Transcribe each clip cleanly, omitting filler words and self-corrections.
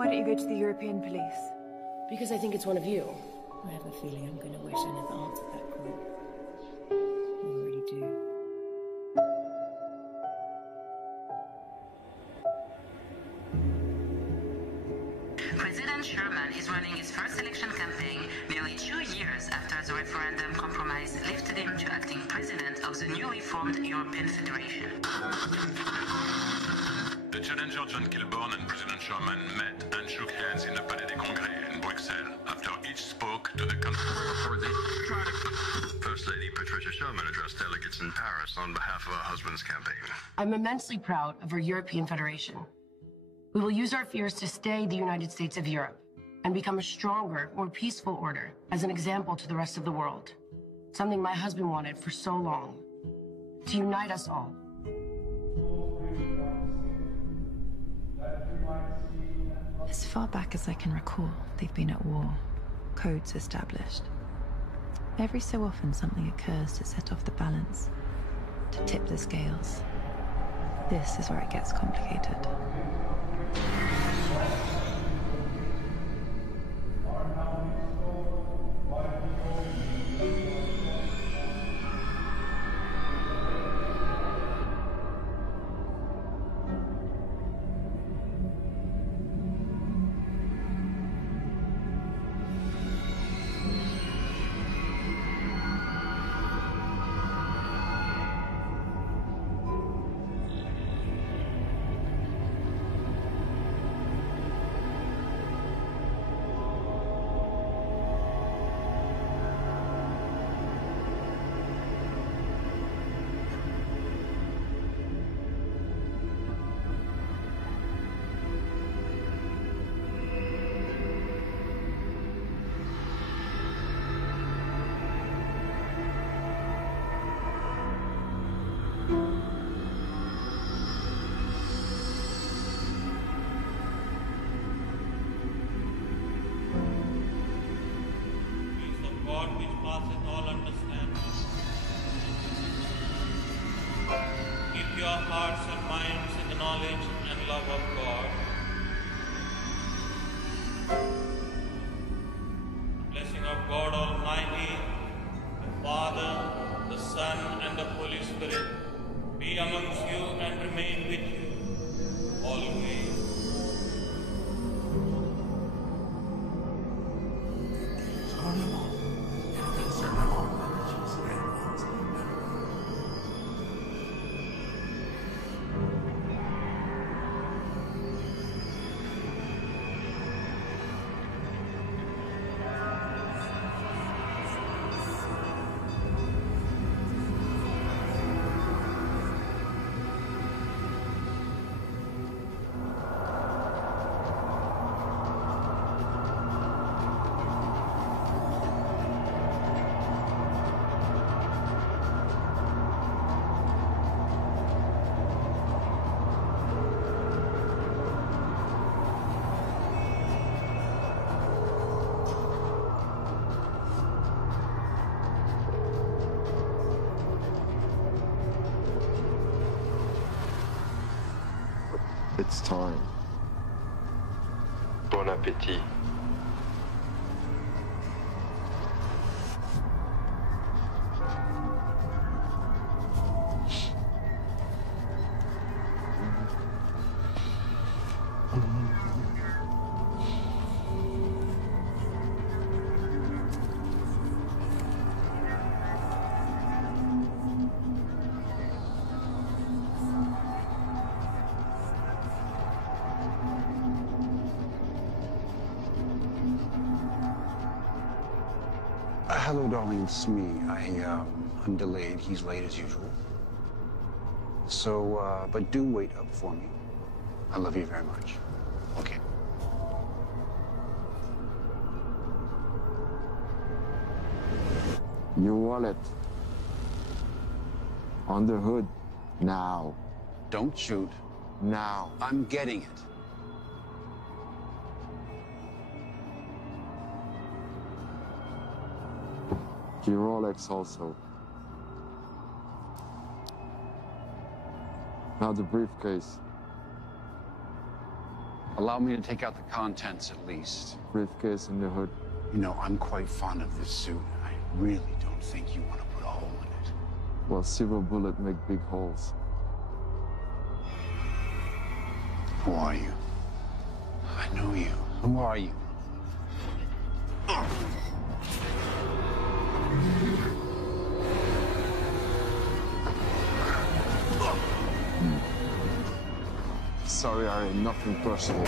Why don't you go to the European police? Because I think it's one of you. I have a feeling I'm going to wish I never answered that call. I already do. President Sherman is running his first election campaign nearly 2 years after the referendum compromise lifted him to acting president of the newly formed European Federation. The challenger John Kilburn and President Sherman met and shook hands in the Palais des Congrès in Bruxelles after each spoke to the country. First Lady Patricia Sherman addressed delegates in Paris on behalf of her husband's campaign. I'm immensely proud of our European Federation. We will use our fears to stay the United States of Europe and become a stronger, more peaceful order as an example to the rest of the world. Something my husband wanted for so long. To unite us all. As far back as I can recall, they've been at war, codes established. Every so often something occurs to set off the balance, to tip the scales. This is where it gets complicated. Your hearts and minds in the knowledge and love of God. The blessing of God Almighty, the Father, the Son, and the Holy Spirit be amongst you and remain with you always. It's time. Bon appétit. Hello, darling, it's me. I'm delayed. He's late as usual. So, but do wait up for me. I love you very much. Okay. Your wallet. On the hood. Now. Don't shoot. Now. I'm getting it. Your Rolex also. Now the briefcase. Allow me to take out the contents at least. Briefcase in the hood. You know, I'm quite fond of this suit. I really don't think you want to put a hole in it. Well, silver bullet make big holes. Who are you? I know you. Who are you? Sorry, Harry, nothing personal.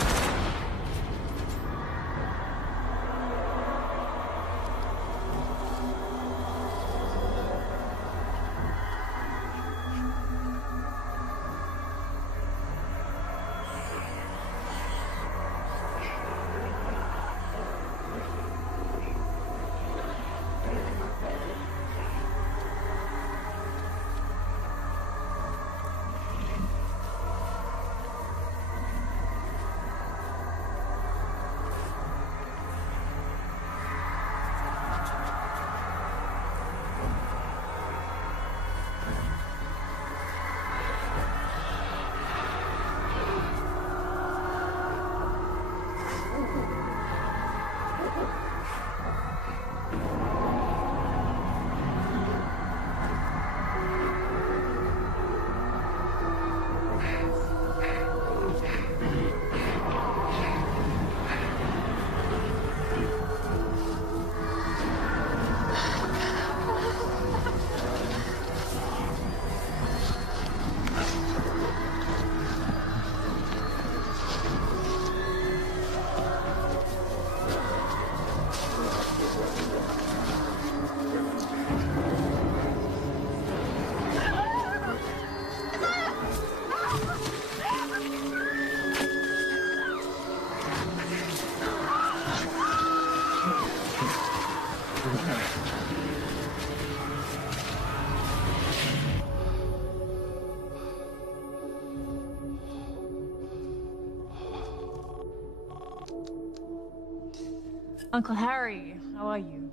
Uncle Harry, how are you?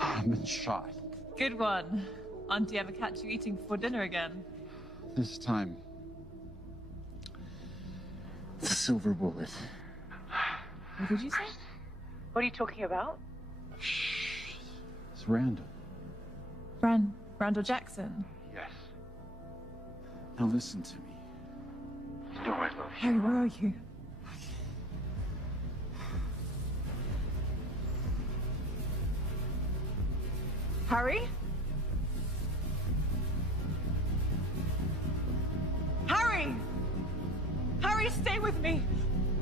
I've been shot. Good one. Auntie ever catch you eating before dinner again? This time, it's a silver bullet. What did you say? What are you talking about? It's Randall. Randall Jackson? Yes. Now listen to me. You know I love you. Harry, where are you? Harry? Harry! Harry, stay with me!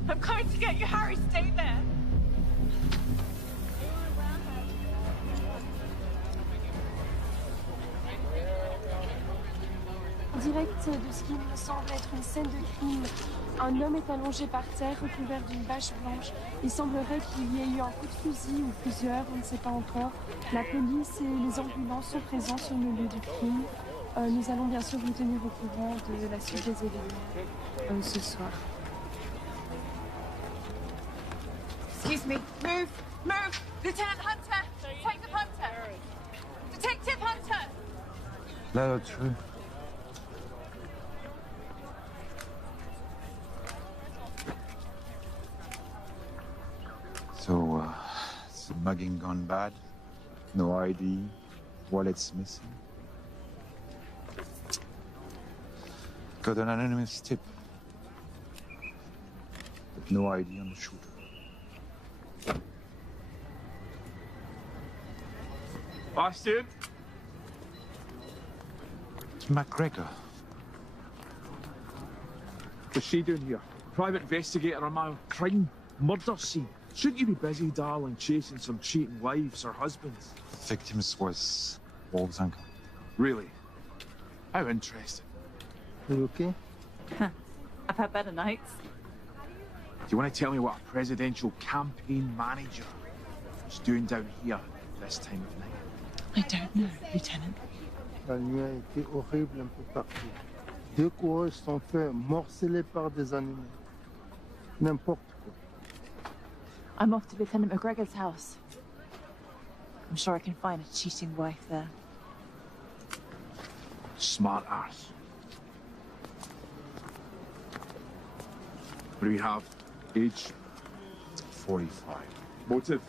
I'm coming to get you, Harry, stay there! Direct de ce qui me semble être une scène de crime. Un homme est allongé par terre, recouvert d'une bâche blanche. Il semblerait qu'il y ait eu un coup de fusil ou plusieurs, on ne sait pas encore. La police et les ambulances sont présents sur le lieu du crime. Nous allons bien sûr vous tenir au courant de la suite des événements ce soir. Excuse me. Move! Move! Lieutenant Hunter! Detective Hunter! Detective Hunter! Là-dessus. So, is the mugging gone bad? No ID, wallet's missing. Got an anonymous tip. But no ID on the shooter. Bastard! It's McGregor. What's she doing here? Private investigator on my crime murder scene. Shouldn't you be busy, darling, chasing some cheating wives or husbands? Victims was Wolf's uncle. Really? How interesting. Are you okay? I've had better nights. Do you want to tell me what a presidential campaign manager is doing down here this time of night? I don't know, Lieutenant. La nuit a été horrible un peu partout. 2 coureurs sont faits morceler par des animaux. N'importe quoi. I'm off to Lieutenant McGregor's house. I'm sure I can find a cheating wife there. Smart ass. What do we have? Age? 45. Motive?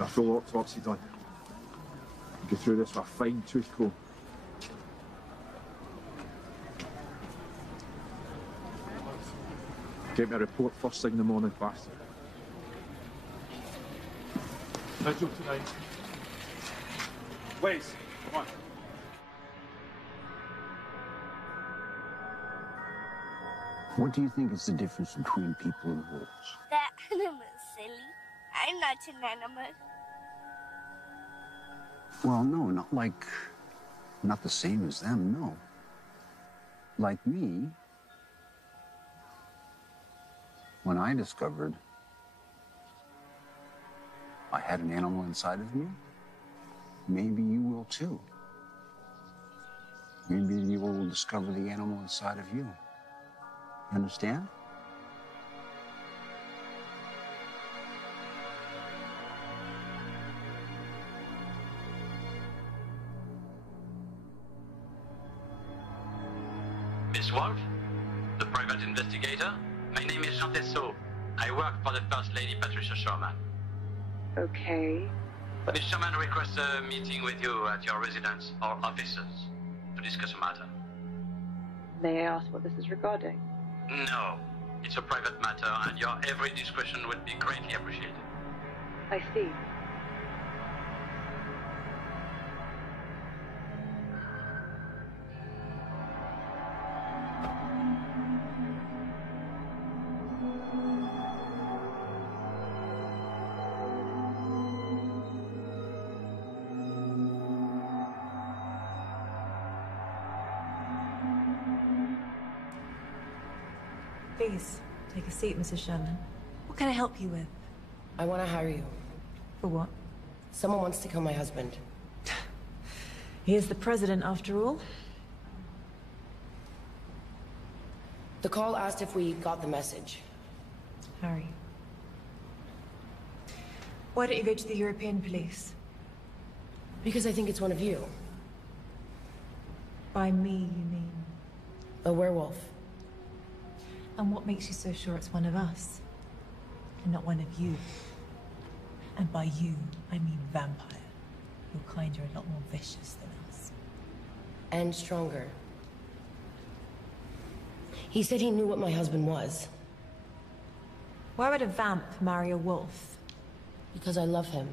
A full autopsy done. Go through this with a fine tooth comb. Get me a report first thing in the morning, bastard. Vigil tonight. Please, come on. What do you think is the difference between people and wolves? That animal's silly. I'm not an animal. Well, no, not the same as them, no. Like me, when I discovered I had an animal inside of me, maybe you will too. Maybe you will discover the animal inside of you. You understand? Miss Wolf, the private investigator. My name is Jean Tessot. I work for the First Lady Patricia Sherman. Okay. Miss Sherman requests a meeting with you at your residence or offices to discuss a matter. May I ask what this is regarding? No, it's a private matter and your every discretion would be greatly appreciated. I see. Please, take a seat, Mrs. Sherman. What can I help you with? I want to hire you. For what? Someone wants to kill my husband. He is the president, after all. The call asked if we got the message. Harry. Why don't you go to the European police? Because I think it's one of you. By me, you mean? A werewolf. And what makes you so sure it's one of us? And not one of you? And by you, I mean vampire. Your kind are a lot more vicious than us. And stronger. He said he knew what my husband was. Why would a vamp marry a wolf? Because I love him.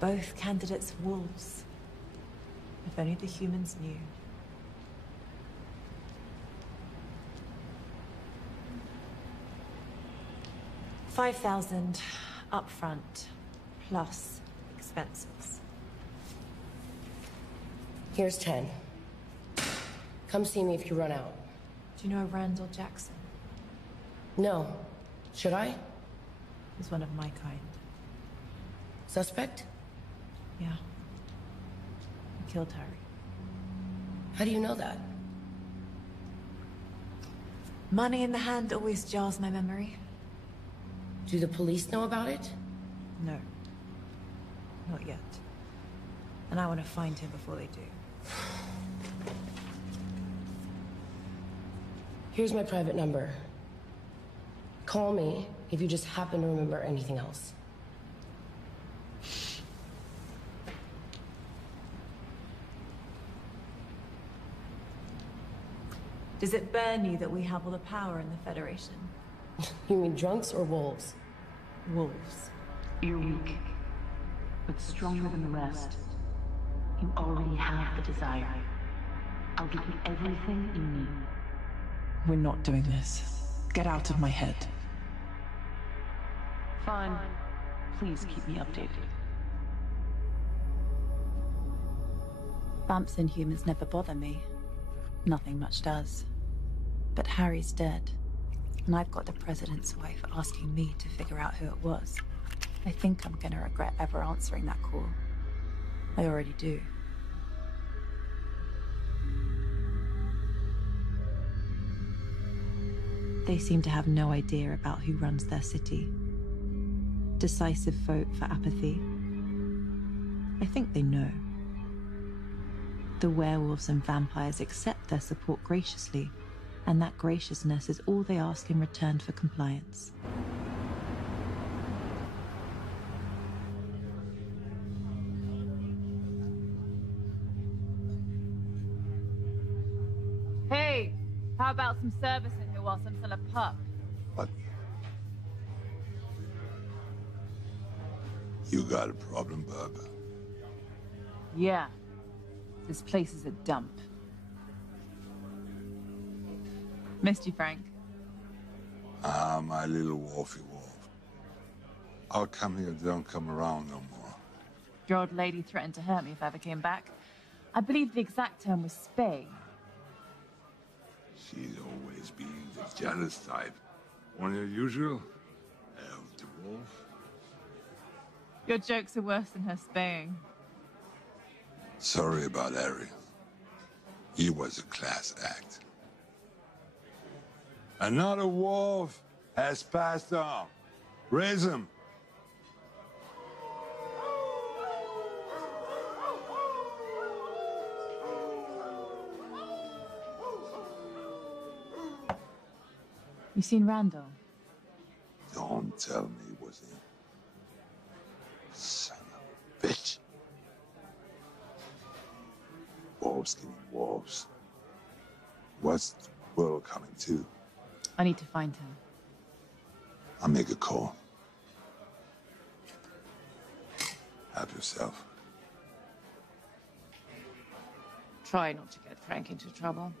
Both candidates wolves. If only the humans knew. $5,000 upfront, plus expenses. Here's 10. Come see me if you run out. Do you know Randall Jackson? No. Should I? He's one of my kind. Suspect? Yeah. He killed Harry. How do you know that? Money in the hand always jars my memory. Do the police know about it? No. Not yet. And I want to find him before they do. Here's my private number. Call me if you just happen to remember anything else. Does it burn you that we have all the power in the Federation? You mean drunks or wolves? Wolves. You're weak, but stronger than the rest. You already have the desire. I'll give you everything you need. We're not doing this. Get out of my head. Fine. Please keep me updated. Vamps and humans never bother me. Nothing much does. But Harry's dead. And I've got the president's wife asking me to figure out who it was. I think I'm gonna regret ever answering that call. I already do. They seem to have no idea about who runs their city. Decisive vote for apathy. I think they know. The werewolves and vampires accept their support graciously, and that graciousness is all they ask in return for compliance. Hey, how about some service in here whilst I'm still a pup? What? You got a problem, bub? Yeah. This place is a dump. Missed you, Frank. Ah, my little wolfy wolf. I'll come here, don't come around no more. Your old lady threatened to hurt me if I ever came back. I believe the exact term was spay. She's always being the jealous type. One your usual? Elf the wolf? Your jokes are worse than her spaying. Sorry about Harry. He was a class act. Another wolf has passed on. Raise him. You seen Randall? Don't tell me it was him. Son of a bitch. Wolves getting wolves. What's the world coming to? I need to find him. I'll make a call. Help yourself. Try not to get Frank into trouble.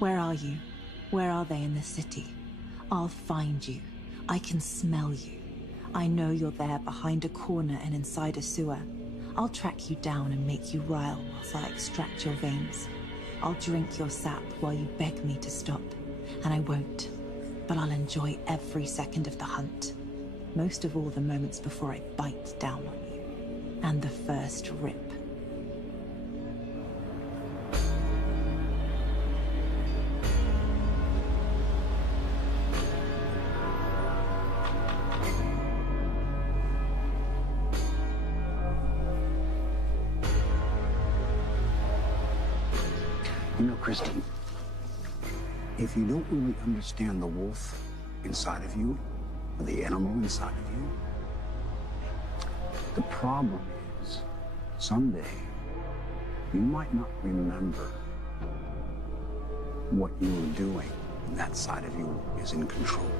Where are you? Where are they in the city? I'll find you. I can smell you. I know you're there behind a corner and inside a sewer. I'll track you down and make you rile whilst I extract your veins. I'll drink your sap while you beg me to stop. And I won't. But I'll enjoy every second of the hunt. Most of all the moments before I bite down on you. And the first rip. You know, Christine, if you don't really understand the wolf inside of you, or the animal inside of you, the problem is, someday, you might not remember what you were doing, and that side of you is in control.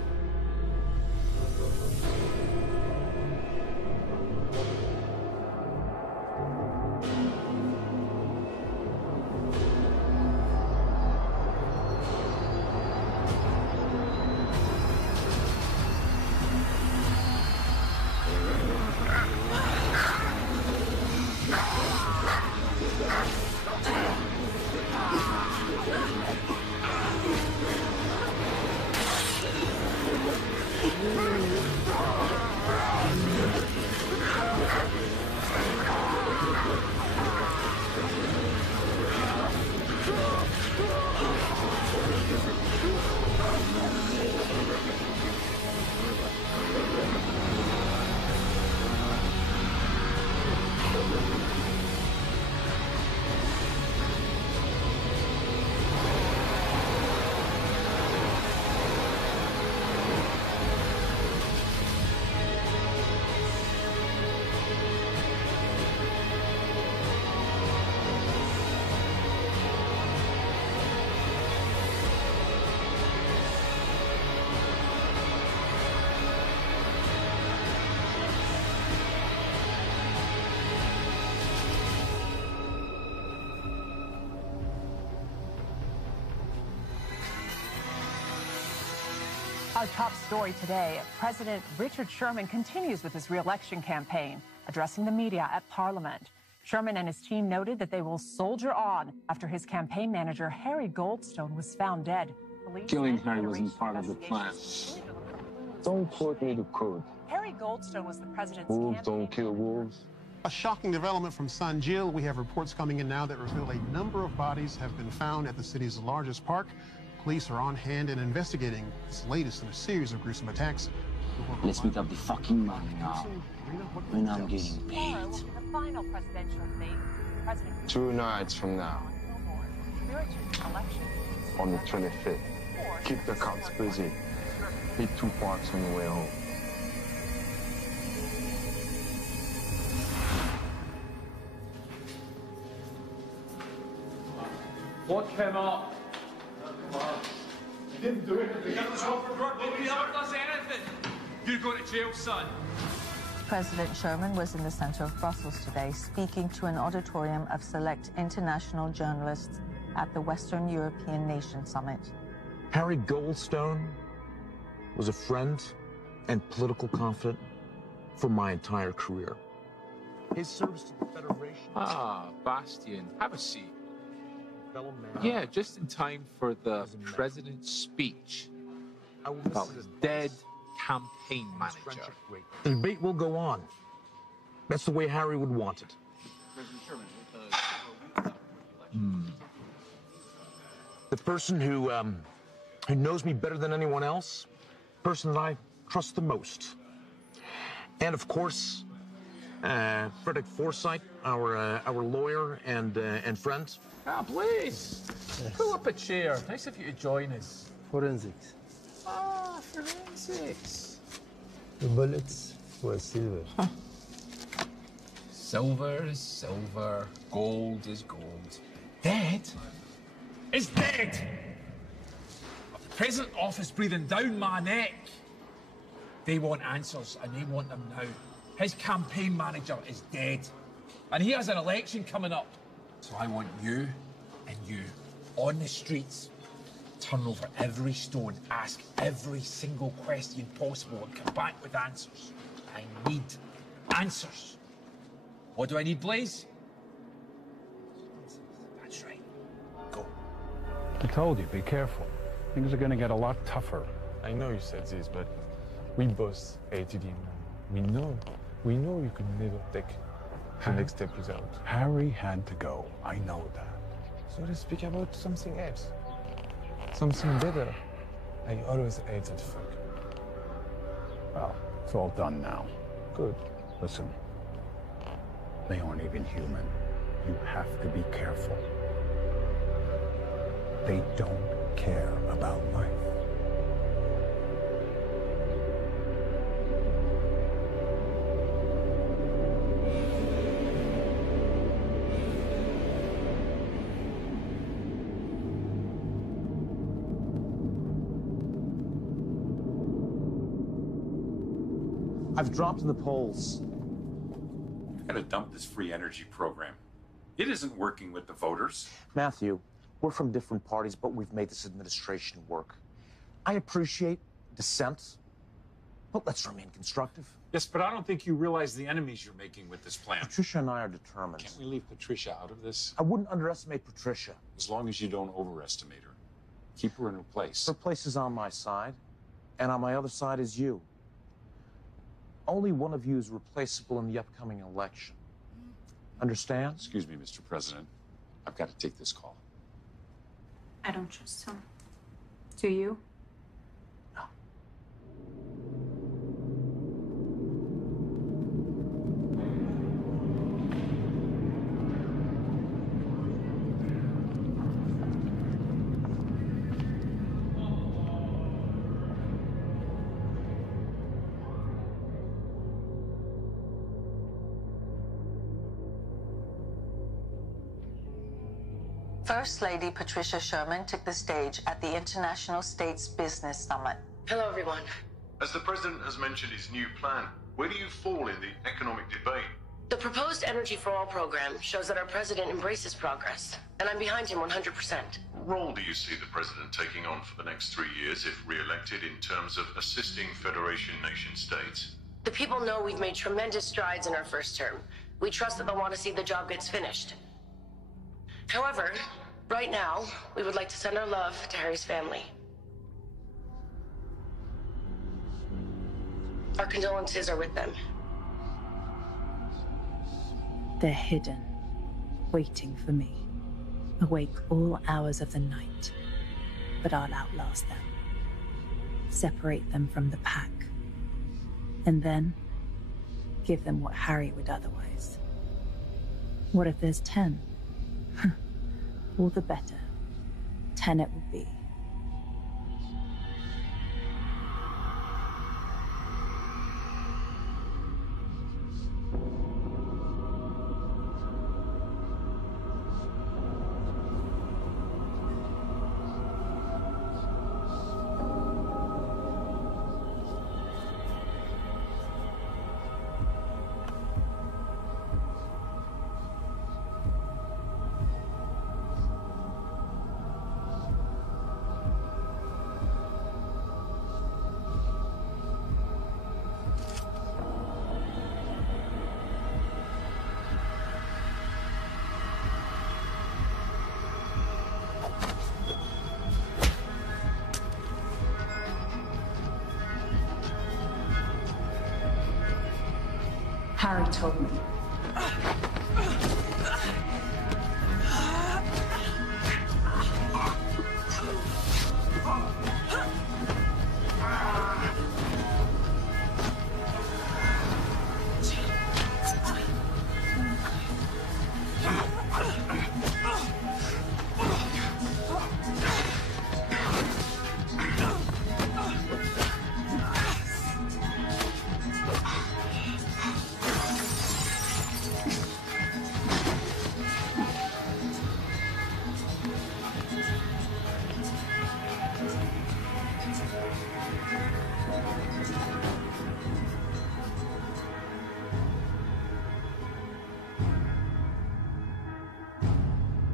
Our top story today, President Richard Sherman continues with his re-election campaign, addressing the media at Parliament. Sherman and his team noted that they will soldier on after his campaign manager, Harry Goldstone, was found dead. Killing Harry wasn't part of the plan. Don't quote me the code. Harry Goldstone was the president's Wolves don't kill wolves. A shocking development from San Gil. We have reports coming in now that reveal a number of bodies have been found at the city's largest park. Police are on hand and investigating this latest in a series of gruesome attacks Let's meet up the fucking money now. When I'm getting paid. Tomorrow will be the final presidential debate. President 2 nights from now. On the 25th. Keep the cops busy. Hit 2 parks on the way home. Lock him up. You didn't do it. The guns over work. Nobody ever does anything. You're going to jail, son. President Sherman was in the center of Brussels today, speaking to an auditorium of select international journalists at the Western European Nation Summit. Harry Goldstone was a friend and political confidant for my entire career. His service to the Federation... Ah, Bastian, have a seat. Fellow man. Yeah, just in time for the president's speech about his dead campaign manager. The debate will go on. That's the way Harry would want it. The person who knows me better than anyone else, person that I trust the most. And of course, Frederick Forsyth, our lawyer and friend. Ah, please. Yes. Pull up a chair. Nice of you to join us. Forensics. Ah, forensics. The bullets were silver. Huh. Silver is silver. Gold is gold. Dead is dead. The present office breathing down my neck. They want answers, and they want them now. His campaign manager is dead, and he has an election coming up. So I want you and you on the streets. Turn over every stone, ask every single question possible, and come back with answers. I need answers. What do I need, Blaze? That's right. Go. I told you, be careful. Things are going to get a lot tougher. I know you said this, but we both hated him. We know you could never take the next step without. Harry had to go. I know that. So let's speak about something else. Something better. I always hate that fuck. Well, it's all done now. Good. Listen, they aren't even human. You have to be careful. They don't care about life. I've dropped in the polls. We've got to dump this free energy program. It isn't working with the voters. Matthew, we're from different parties, but we've made this administration work. I appreciate dissent, but let's remain constructive. Yes, but I don't think you realize the enemies you're making with this plan. Patricia and I are determined. Can't we leave Patricia out of this? I wouldn't underestimate Patricia. As long as you don't overestimate her. Keep her in her place. Her place is on my side, and on my other side is you. Only one of you is replaceable in the upcoming election. Understand? Excuse me, Mr. President. I've got to take this call. I don't trust him. Do you? First Lady Patricia Sherman took the stage at the International States Business Summit. Hello, everyone. As the president has mentioned his new plan, where do you fall in the economic debate? The proposed Energy for All program shows that our president embraces progress, and I'm behind him 100%. What role do you see the president taking on for the next 3 years if re-elected in terms of assisting Federation nation states? The people know we've made tremendous strides in our first term. We trust that they'll want to see the job gets finished. However, right now, we would like to send our love to Harry's family. Our condolences are with them. They're hidden, waiting for me, awake all hours of the night. But I'll outlast them. Separate them from the pack, And then, give them what Harry would otherwise. What if there's 10? All the better. 10 it will be. Harry told me.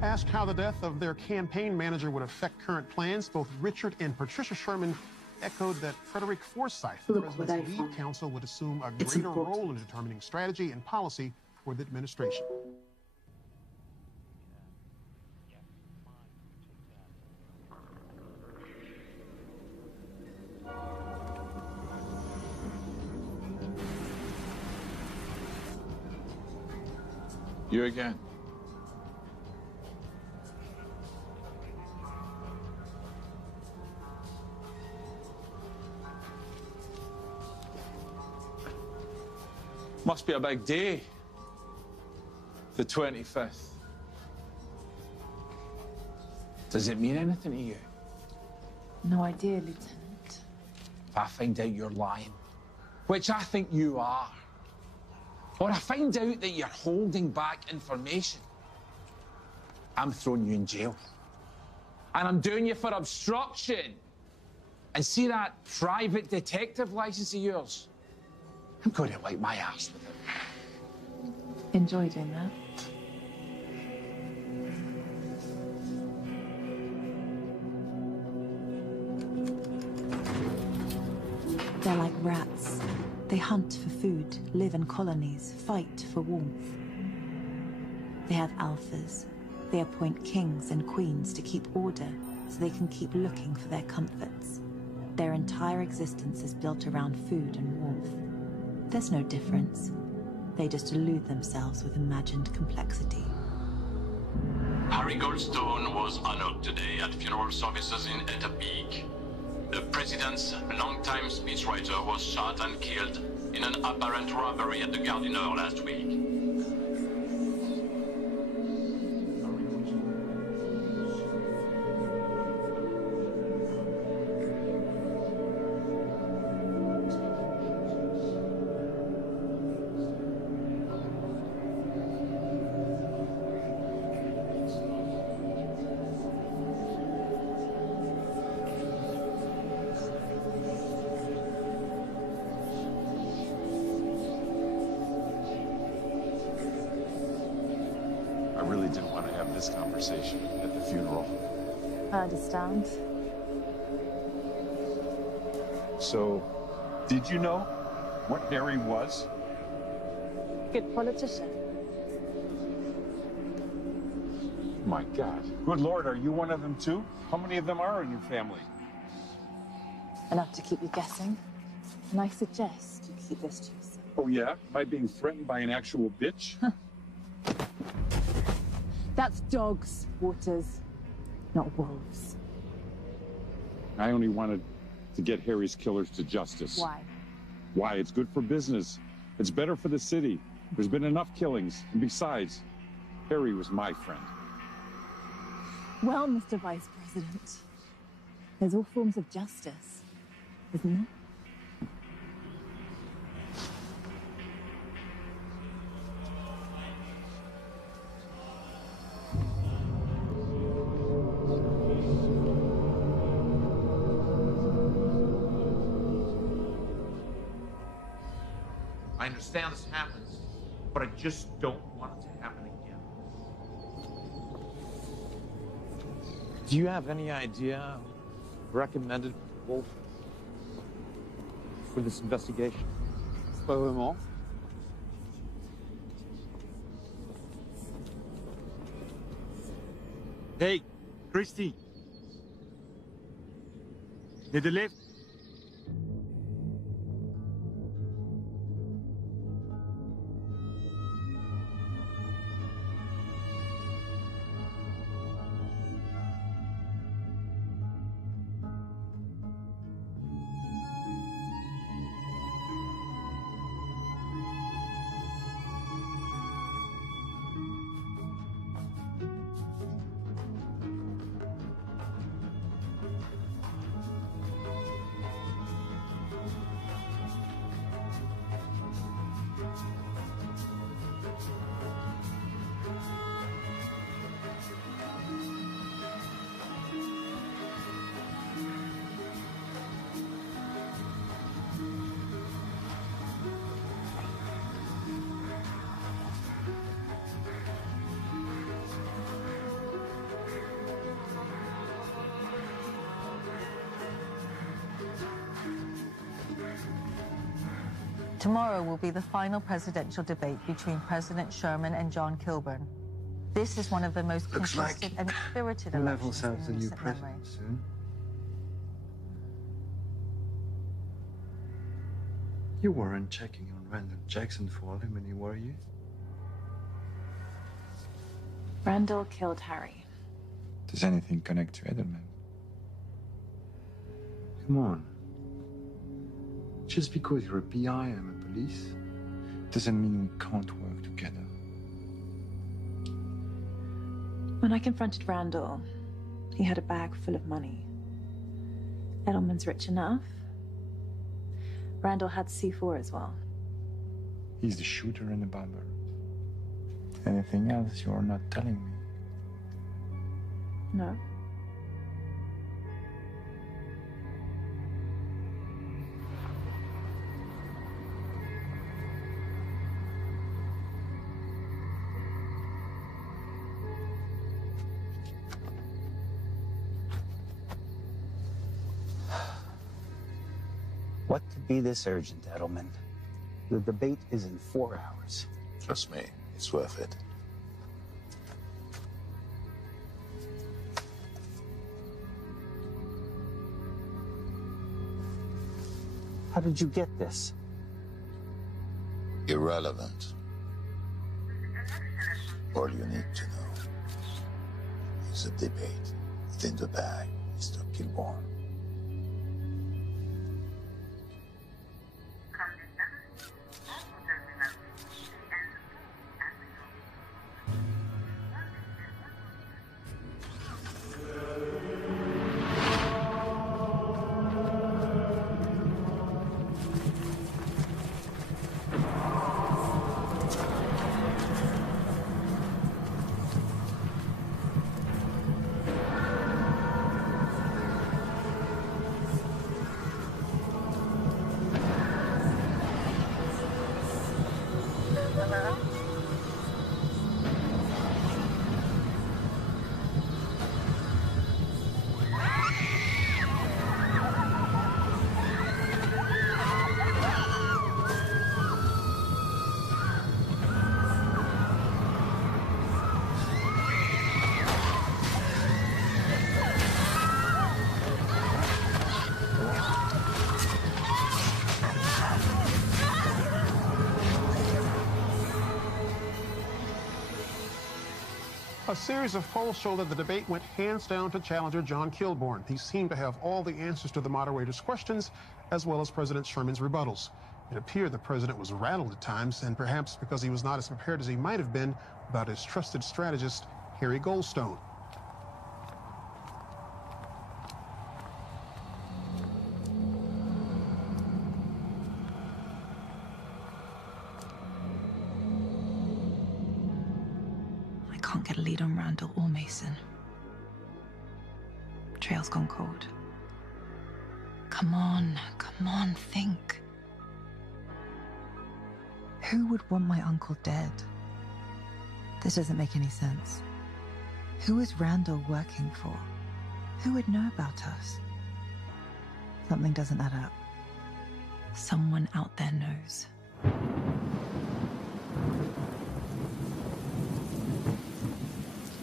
Asked how the death of their campaign manager would affect current plans, both Richard and Patricia Sherman echoed that Frederick Forsyth, the president's lead counsel, would assume a greater role in determining strategy and policy for the administration. You again. Must be a big day. The 25th. Does it mean anything to you? No idea, Lieutenant. If I find out you're lying, which I think you are, or I find out that you're holding back information, I'm throwing you in jail. And I'm doing you for obstruction. And see that private detective license of yours? I'm going to wipe my ass with it. Enjoy doing that. They're like rats. They hunt for food, live in colonies, fight for warmth. They have alphas. They appoint kings and queens to keep order so they can keep looking for their comforts. Their entire existence is built around food and warmth. There's no difference. They just elude themselves with imagined complexity. Harry Goldstone was honored today at funeral services in Eta Peak. The president's longtime speechwriter was shot and killed in an apparent robbery at the Gare du Nord last week. I really didn't want to have this conversation at the funeral. I understand. So, did you know what Harry was? Good politician. My God. Good Lord, are you one of them too? How many of them are in your family? Enough to keep you guessing. And I suggest you keep this to yourself. Oh yeah? Am I being threatened by an actual bitch? That's dogs, Waters, not wolves. I only wanted to get Harry's killers to justice. Why? Why? It's good for business. It's better for the city. There's been enough killings. And besides, Harry was my friend. Well, Mr. Vice President, there's all forms of justice, isn't there? I understand this happens, but I just don't want it to happen again. Do you have any idea recommended Wolf for this investigation? Pas vraiment. Hey, Christy. Need a lift? Tomorrow will be the final presidential debate between President Sherman and John Kilburn. This is one of the most contested and spirited elections in the new recent memory. president soon. You weren't checking on Randall Jackson for alimony, were you? Randall killed Harry. Does anything connect to Edelman? Come on. Just because you're a PI and I'm a police, doesn't mean we can't work together. When I confronted Randall, he had a bag full of money. Edelman's rich enough. Randall had C4 as well. He's the shooter and the bomber. Anything else you're not telling me? No. What could be this urgent, Edelman? The debate is in 4 hours. Trust me, it's worth it. How did you get this? Irrelevant. All you need to know is a debate within the bag, Mr. Kilburn. A series of polls show that the debate went hands down to challenger John Kilburn. He seemed to have all the answers to the moderator's questions, as well as President Sherman's rebuttals. It appeared the president was rattled at times, and perhaps because he was not as prepared as he might have been about his trusted strategist, Harry Goldstone. I can't get a lead on Randall or Mason. Trail's gone cold. Come on, think. Who would want my uncle dead? This doesn't make any sense. Who is Randall working for? Who would know about us? Something doesn't add up. Someone out there knows.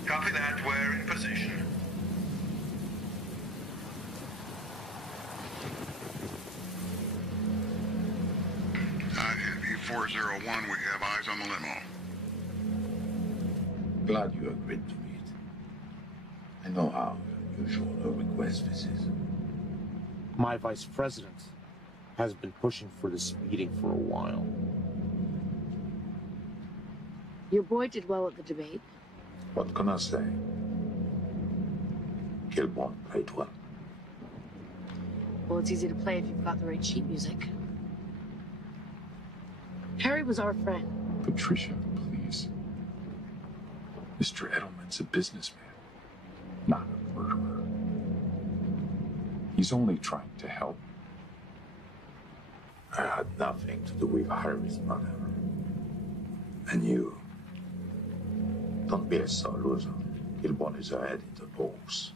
Copy that. We're in position. Heavy 401, we have eyes on the limo. Glad you agreed to meet. I know how unusual a request this is. My vice president has been pushing for this meeting for a while. Your boy did well at the debate. What can I say? Kilborn played well. Well, it's easy to play if you've got the right sheet music. Harry was our friend. Patricia, please. Mr. Edelman's a businessman, not a murderer. He's only trying to help. I had nothing to do with Harry's murder. And you, don't be a sore loser. Kilborn is ahead in the polls.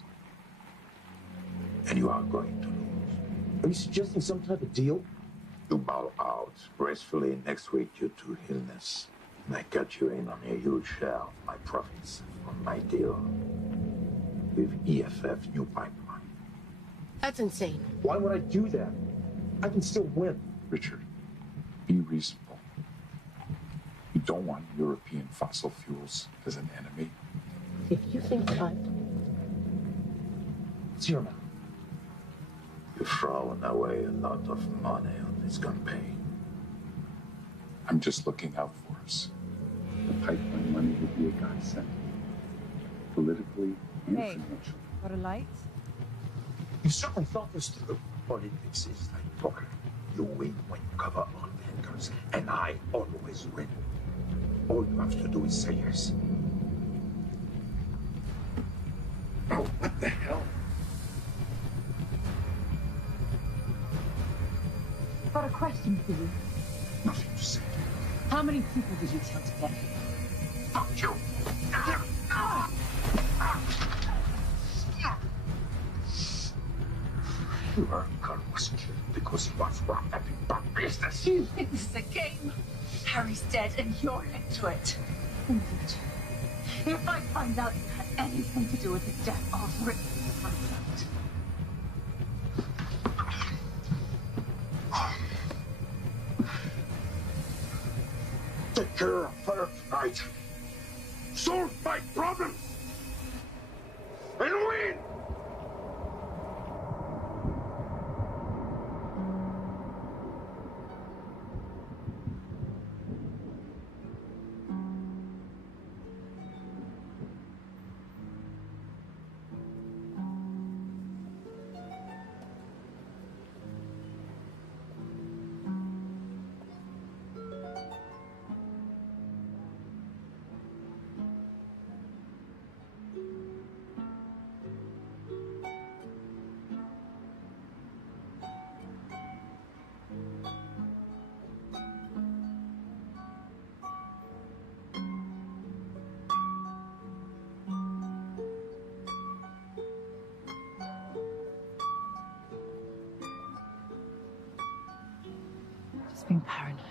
And you are going to lose. Are you suggesting some type of deal? You bow out gracefully next week due to illness. And I cut you in on a huge share of my profits from my deal with EFF New Pipeline. That's insane. Why would I do that? I can still win. Richard, be reasonable. You don't want European fossil fuels as an enemy. If you think that it's your mouth. You've thrown away a lot of money on this campaign. I'm just looking out for us. The pipeline money would be a godsend. Politically and financially. Got a light? You certainly thought this through. Politics is like poker. You win when you cover all bankers, and I always win. All you have to do is say yes. Oh, what the hell? Got a question for you. Nothing to say. How many people did you kill today? Fuck you! Your uncle was killed because he was wrapped up in bad business. You think this is a game? Harry's dead and you're into it. In the future, if I find out you had anything to do with his death, I'll rip the contract. Take care of her tonight. Solve my problems. And win! Just being paranoid.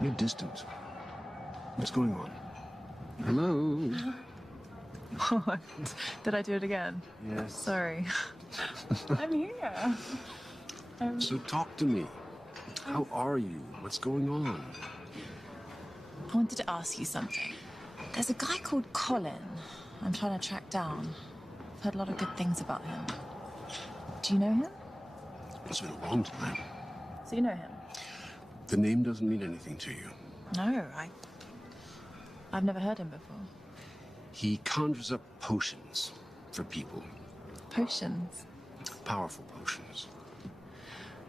You're distant. What's going on? Hello? What? Did I do it again? Yes. Sorry. I'm here. So talk to me. How are you? What's going on? I wanted to ask you something. There's a guy called Colin I'm trying to track down. I've heard a lot of good things about him. Do you know him? It's been a long time. So you know him? The name doesn't mean anything to you. No, I've never heard him before. He conjures up potions for people. Potions? Powerful potions.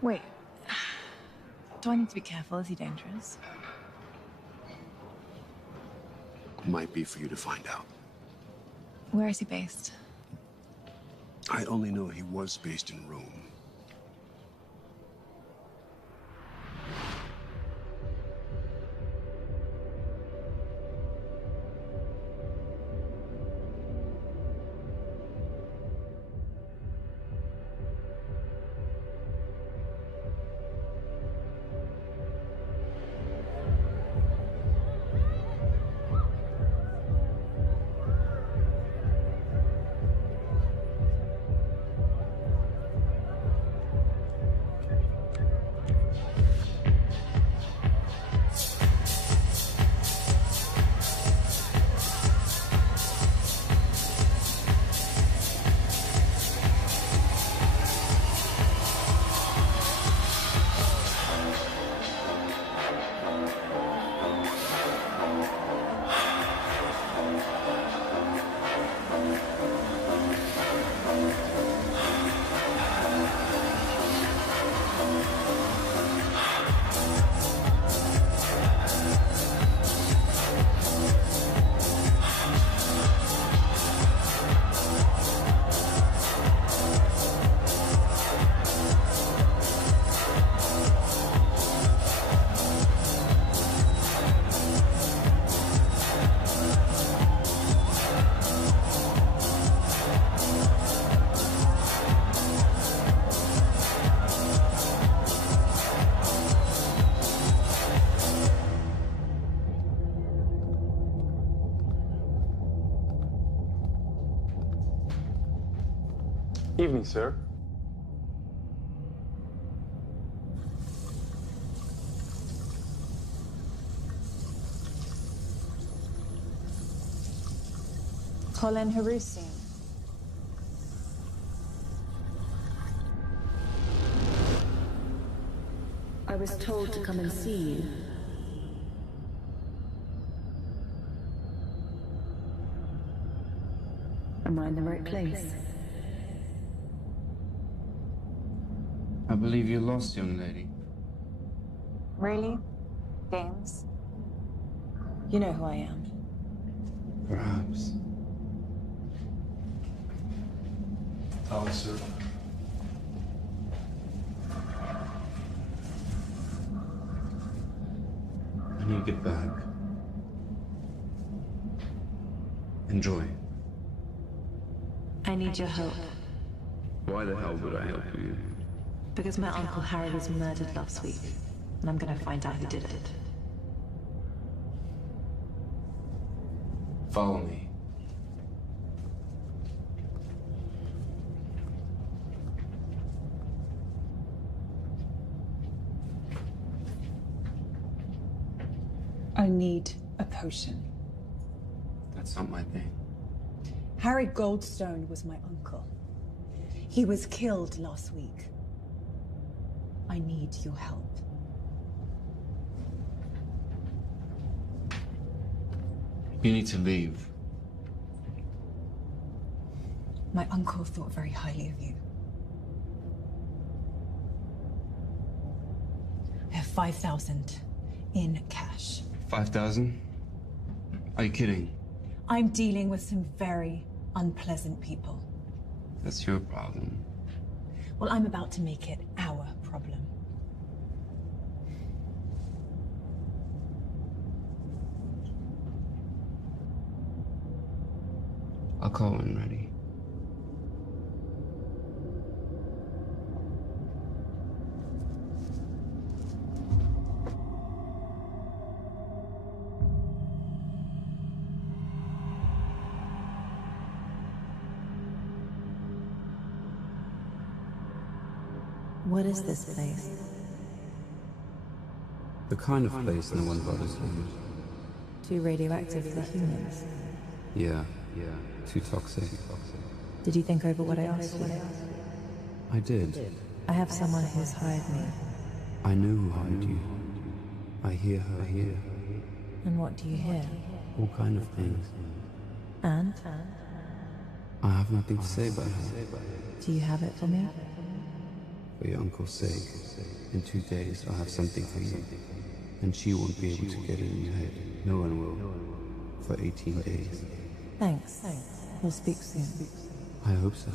Wait. Do I need to be careful? Is he dangerous? Might be for you to find out. Where is he based? I only know he was based in Rome. Evening, sir. Colin Harusian. I was told to come and see you. Am I in the right place? I believe you're lost, young lady. Really? Games? You know who I am. Perhaps. How, sir? When you get back, enjoy. I need your help. Why the hell would I help you? Because my Uncle Harry was murdered last week, and I'm gonna find out who did it. Follow me. I need a potion. That's not my thing. Harry Goldstone was my uncle. He was killed last week. I need your help. You need to leave. My uncle thought very highly of you. I have 5,000 in cash. 5,000? Are you kidding? I'm dealing with some very unpleasant people. That's your problem. Well, I'm about to make it our problem. I'll call when ready. What is this place? The kind of place no one bothers you. Too radioactive for humans? Yeah. Too toxic. Did you think over what I asked you? I did. I have someone who's hired me. I know who hired you. I hear her here. And what do you hear? All kind of things. And? I have nothing to say about her. Do you have it for me? For your uncle's sake, in 2 days I'll have something for you. And she won't be able to get it in your head. No one will. For 18 days. Thanks. We'll speak soon. I hope so.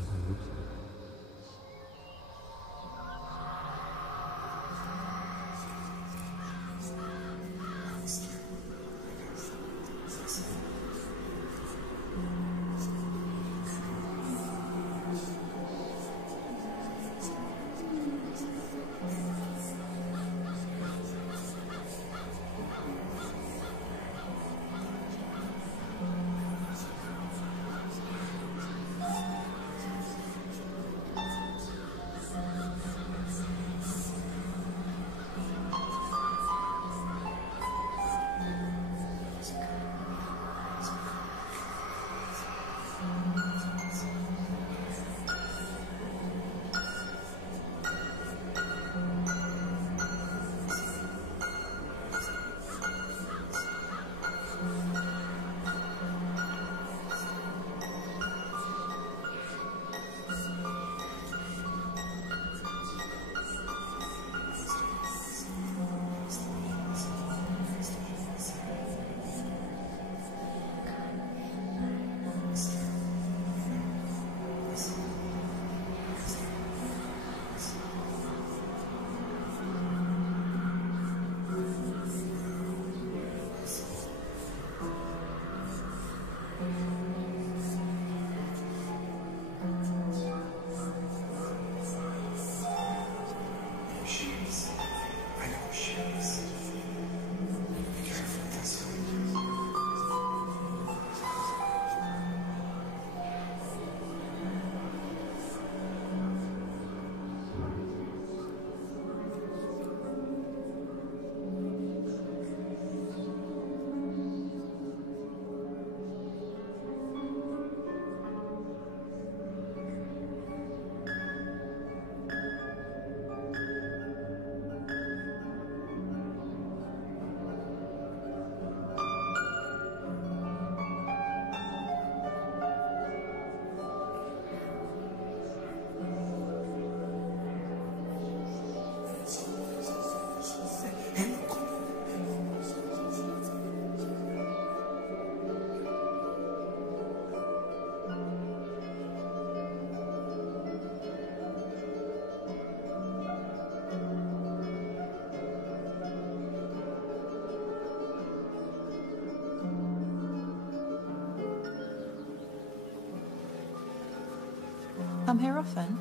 Come here often?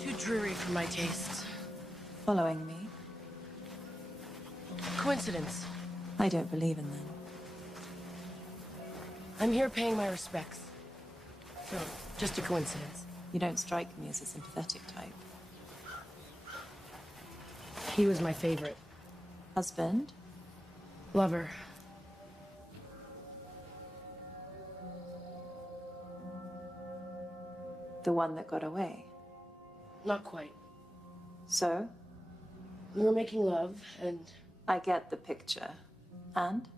Too dreary for my taste. Following me? Coincidence. I don't believe in them. I'm here paying my respects. So, just a coincidence. You don't strike me as a sympathetic type. He was my favorite. Husband? Lover. The one that got away? Not quite. So? We were making love, and... I get the picture. And?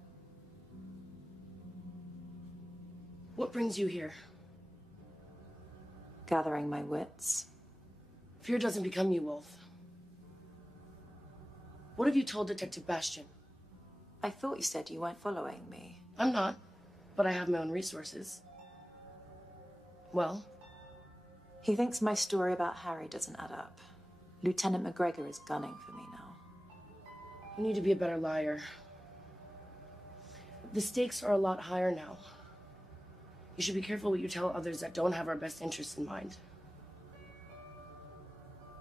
What brings you here? Gathering my wits. Fear doesn't become you, Wolf. What have you told Detective Bastian? I thought you said you weren't following me. I'm not, but I have my own resources. Well? He thinks my story about Harry doesn't add up. Lieutenant McGregor is gunning for me now. You need to be a better liar. The stakes are a lot higher now. You should be careful what you tell others that don't have our best interests in mind.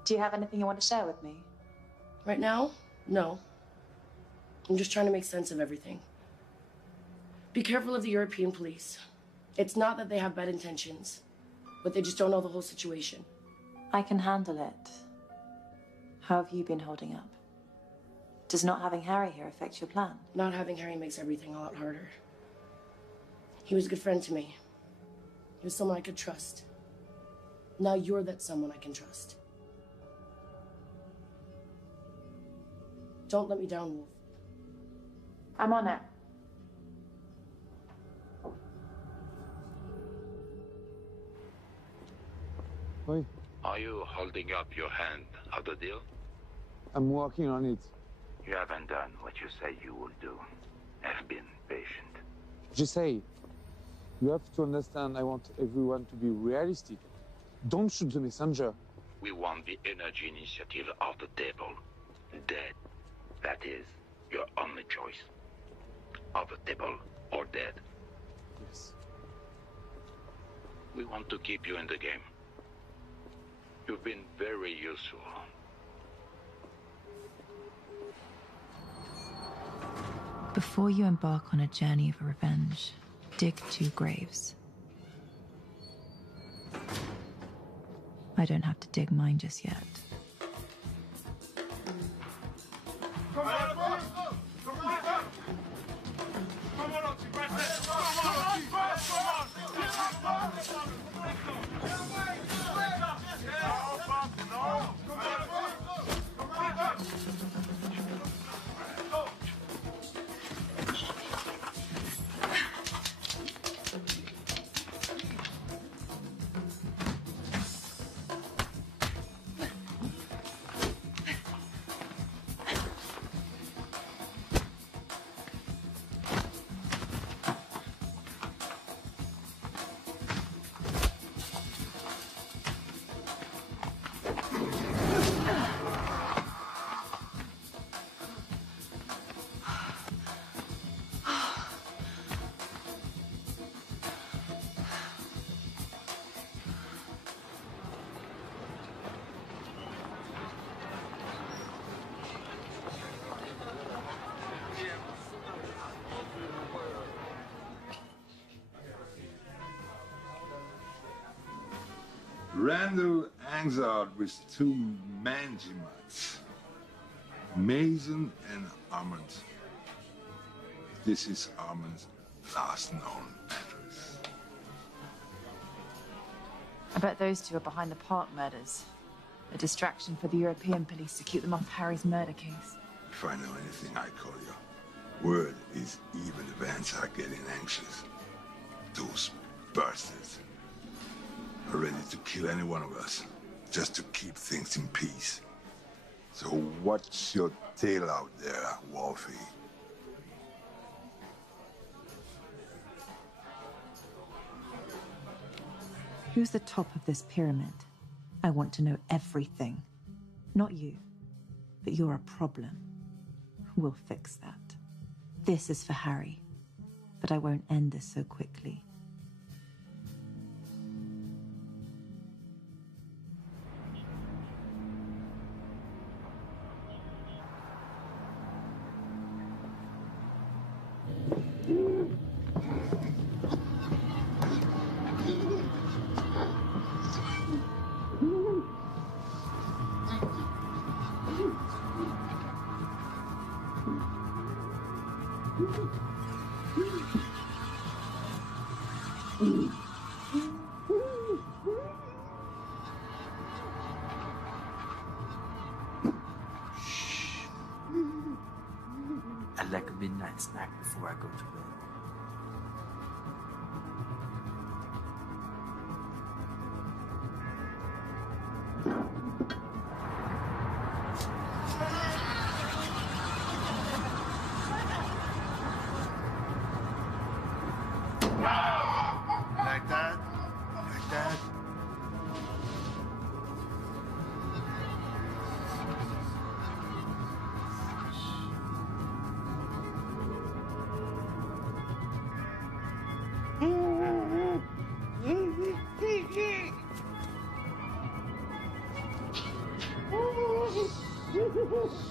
Do you have anything you want to share with me? Right now, no. I'm just trying to make sense of everything. Be careful of the European police. It's not that they have bad intentions, but they just don't know the whole situation. I can handle it. How have you been holding up? Does not having Harry here affect your plan? Not having Harry makes everything a lot harder. He was a good friend to me. He was someone I could trust. Now you're that someone I can trust. Don't let me down, Wolf. I'm on it. Oi, Are you holding up your hand of the deal? I'm working on it. You haven't done what you say you will do. Have been patient. Just say, you have to understand I want everyone to be realistic. Don't shoot the messenger. We want the energy initiative off the table. Dead. That is your only choice. Off the table or dead. Yes. We want to keep you in the game. You've been very useful. Before you embark on a journey of revenge, dig 2 graves. I don't have to dig mine just yet. Come on, come on, come on, come on, Randall hangs out with 2 Manjimats, Mason and Armand. This is Armand's last known address. I bet those 2 are behind the Park murders. A distraction for the European police to keep them off Harry's murder case. If I know anything, I call you. Word is even events are getting anxious. Those bastards are ready to kill any one of us, just to keep things in peace. So what's your tale out there, Wolfie? Who's the top of this pyramid? I want to know everything. Not you, but you're a problem. We'll fix that. This is for Harry, but I won't end this so quickly. I like a midnight snack before I go to bed. Like that? Like that?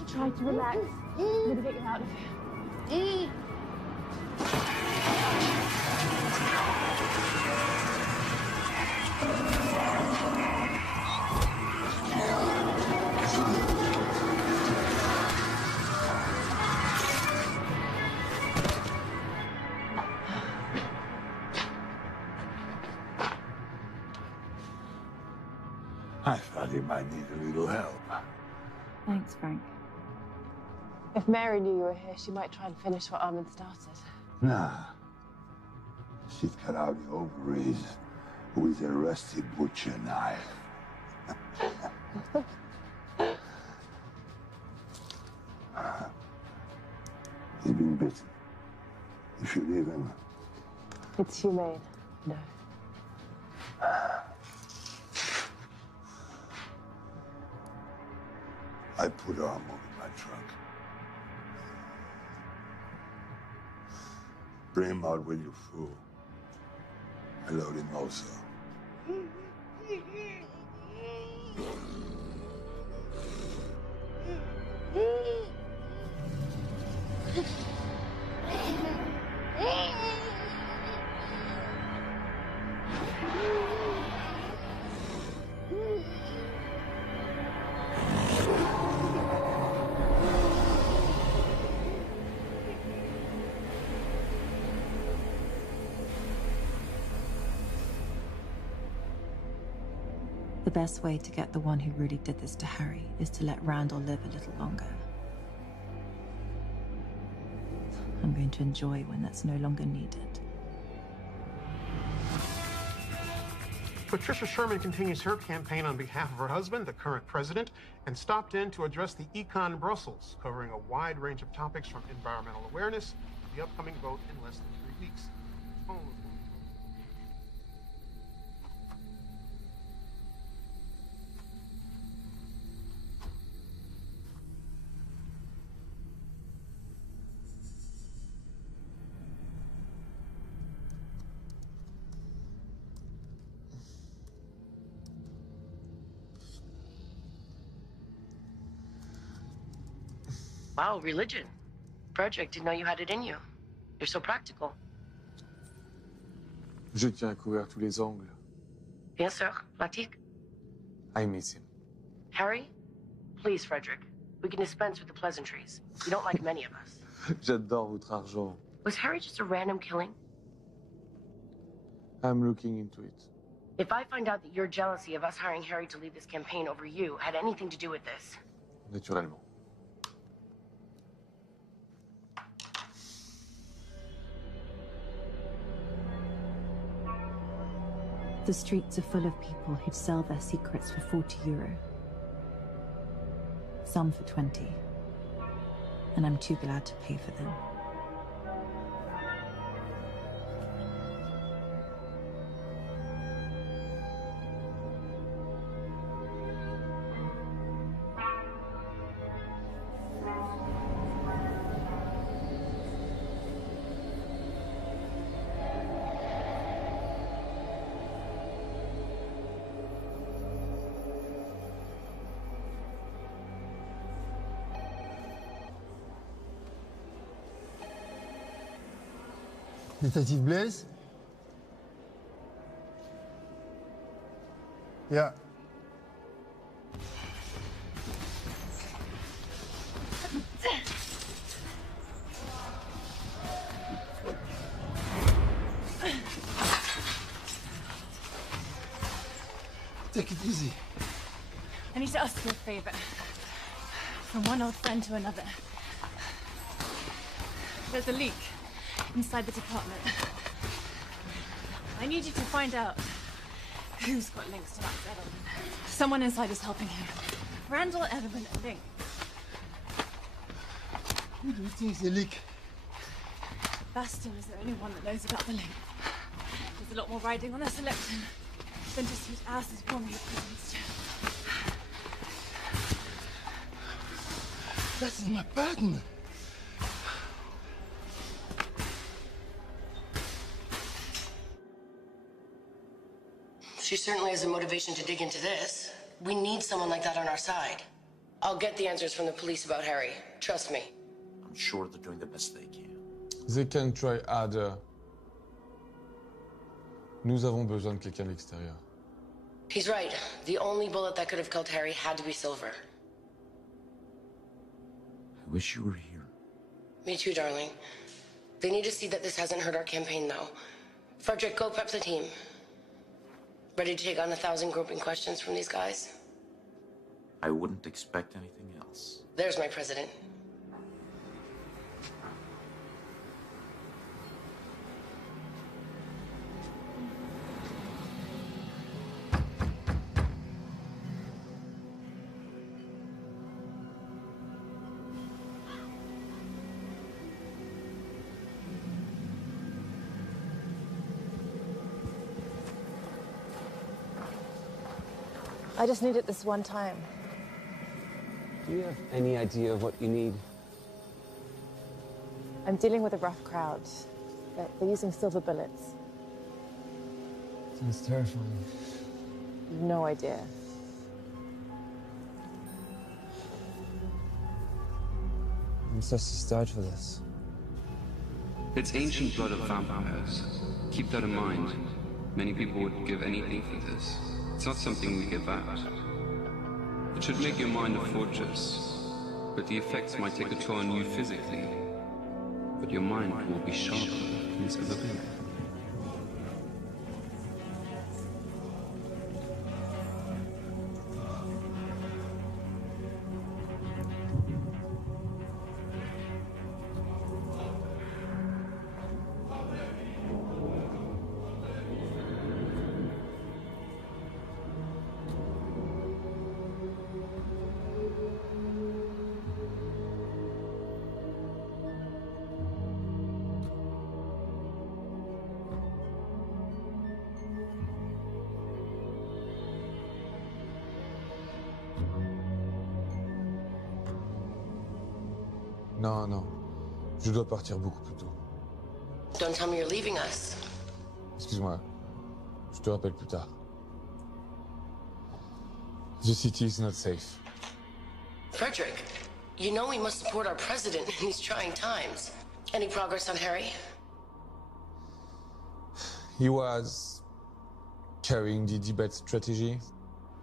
Try to relax. I'm gonna get you out of here. He might need a little help. Thanks, Frank. If Mary knew you were here, she might try and finish what Armin started. Nah. She's cut out the ovaries with a rusty butcher knife. He's been bitten. You should leave him. It's humane. No. I put armor in my trunk. Bring him out when you're full. I load him also. The best way to get the one who really did this to Harry is to let Randall live a little longer. I'm going to enjoy when that's no longer needed. Patricia Sherman continues her campaign on behalf of her husband, the current president, and stopped in to address the econ Brussels, covering a wide range of topics from environmental awareness to the upcoming vote in less than 3 weeks. Wow, religion. Frederick, didn't know you had it in you. You're so practical. Je tiens à couvrir tous les angles. Bien sûr, pratique. I miss him. Harry, please, Frederick. We can dispense with the pleasantries. You don't like many of us. J'adore votre argent. Was Harry just a random killing? I'm looking into it. If I find out that your jealousy of us hiring Harry to lead this campaign over you had anything to do with this... Naturellement. The streets are full of people who'd sell their secrets for €40. Some for 20. And I'm too glad to pay for them. Detective Blaise? Yeah. Take it easy. I need to ask you a favor. From one old friend to another. There's a leak inside the department. I need you to find out who's got links to Max Edelman. Someone inside is helping him. Randall Edelman, a link. Who do you think is the leak? Bastion is the only one that knows about the link. There's a lot more riding on this election than just whose ass is warming the president's chair. That's my pattern. She certainly has the motivation to dig into this. We need someone like that on our side. I'll get the answers from the police about Harry. Trust me. I'm sure they're doing the best they can. They can try harder. Nous avons besoin de quelqu'un de l'extérieur. He's right. The only bullet that could have killed Harry had to be silver. I wish you were here. Me too, darling. They need to see that this hasn't hurt our campaign, though. Frederick, go prep the team. Ready to take on 1,000 groping questions from these guys? I wouldn't expect anything else. There's my president. I just need it this one time. Do you have any idea of what you need? I'm dealing with a rough crowd. They're using silver bullets. Sounds terrifying. No idea. I'm supposed to start for this. It's ancient blood of vampires. Keep that in mind. Many people would give anything for this. It's not something we give out. It should make your mind a fortress, but the effects might take a toll on you physically. But your mind will be sharper than it's ever been. Non, non. Je dois partir beaucoup plus tôt. Don't tell me you're leaving us. Excuse-moi. Je te rappelle plus tard. The city is not safe. Frederick, you know we must support our president in these trying times. Any progress on Harry? He was carrying the debate strategy.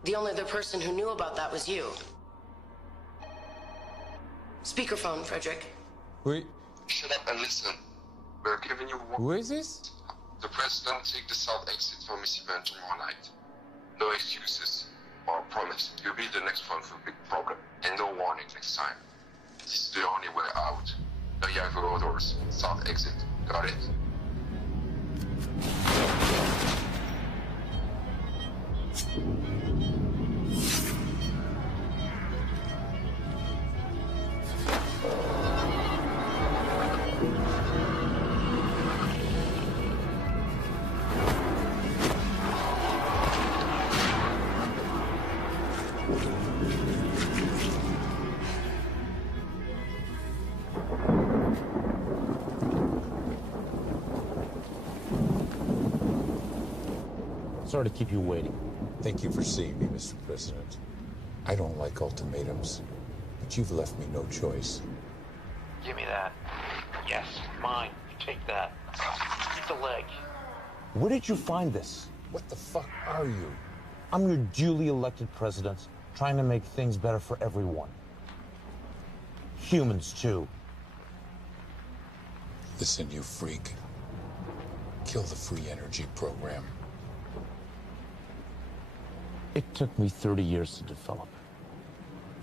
The only other person who knew about that was you. Speakerphone, Frederick. Oui. Shut up and listen. We're giving you one. Who is this? The president take the south exit from his event tomorrow night. No excuses. Or promise. You'll be the next one for a big problem. And no warning next time. This is the only way out. No Yahoo orders. South exit. Got it? Sorry to keep you waiting. Thank you for seeing me, Mr. President. I don't like ultimatums, but you've left me no choice. Give me that. Yes, mine. Take that. Keep the leg. Where did you find this? What the fuck are you? I'm your duly elected president, trying to make things better for everyone. Humans, too. Listen, you freak. Kill the free energy program. It took me 30 years to develop.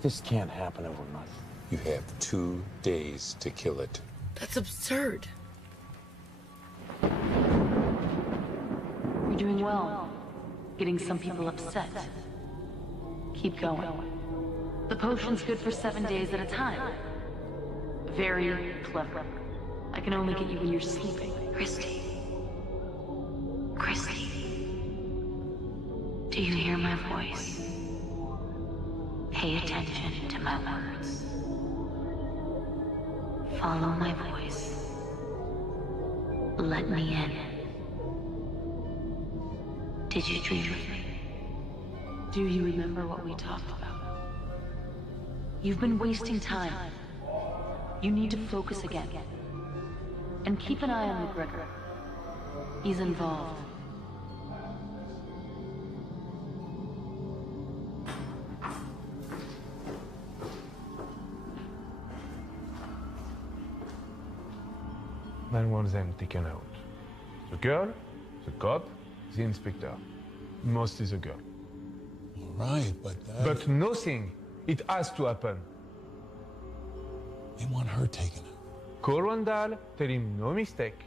This can't happen overnight. You have 2 days to kill it. That's absurd. You're doing well. Getting some people upset. Keep going. The potion's good for 7 days at a time. Very clever. I can only get you when you're sleeping. Christy. Christy. Do you hear my voice? Pay attention to my words. Follow my voice. Let me in. Did you dream of me? Do you remember what we talked about? You've been wasting time. You need to focus again. And keep an eye on McGregor. He's involved. Man wants them taken out. The girl, the cop, the inspector. Mostly the girl. Right, but But nothing It has to happen. They want her taken. Call Randall, tell him no mistake.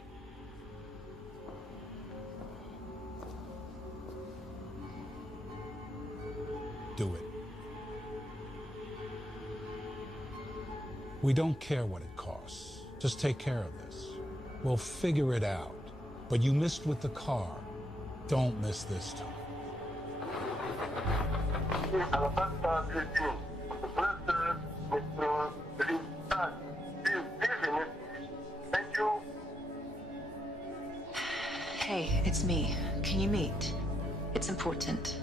Do it. We don't care what it costs. Just take care of this. We'll figure it out. But you missed with the car. Don't miss this time. Hey, it's me. Can you meet? It's important.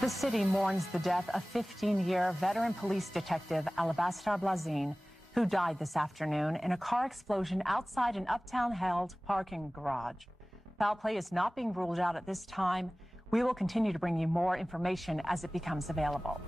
The city mourns the death of 15-year veteran police detective Alabaster Blazin, who died this afternoon in a car explosion outside an uptown-held parking garage. Foul play is not being ruled out at this time. We will continue to bring you more information as it becomes available.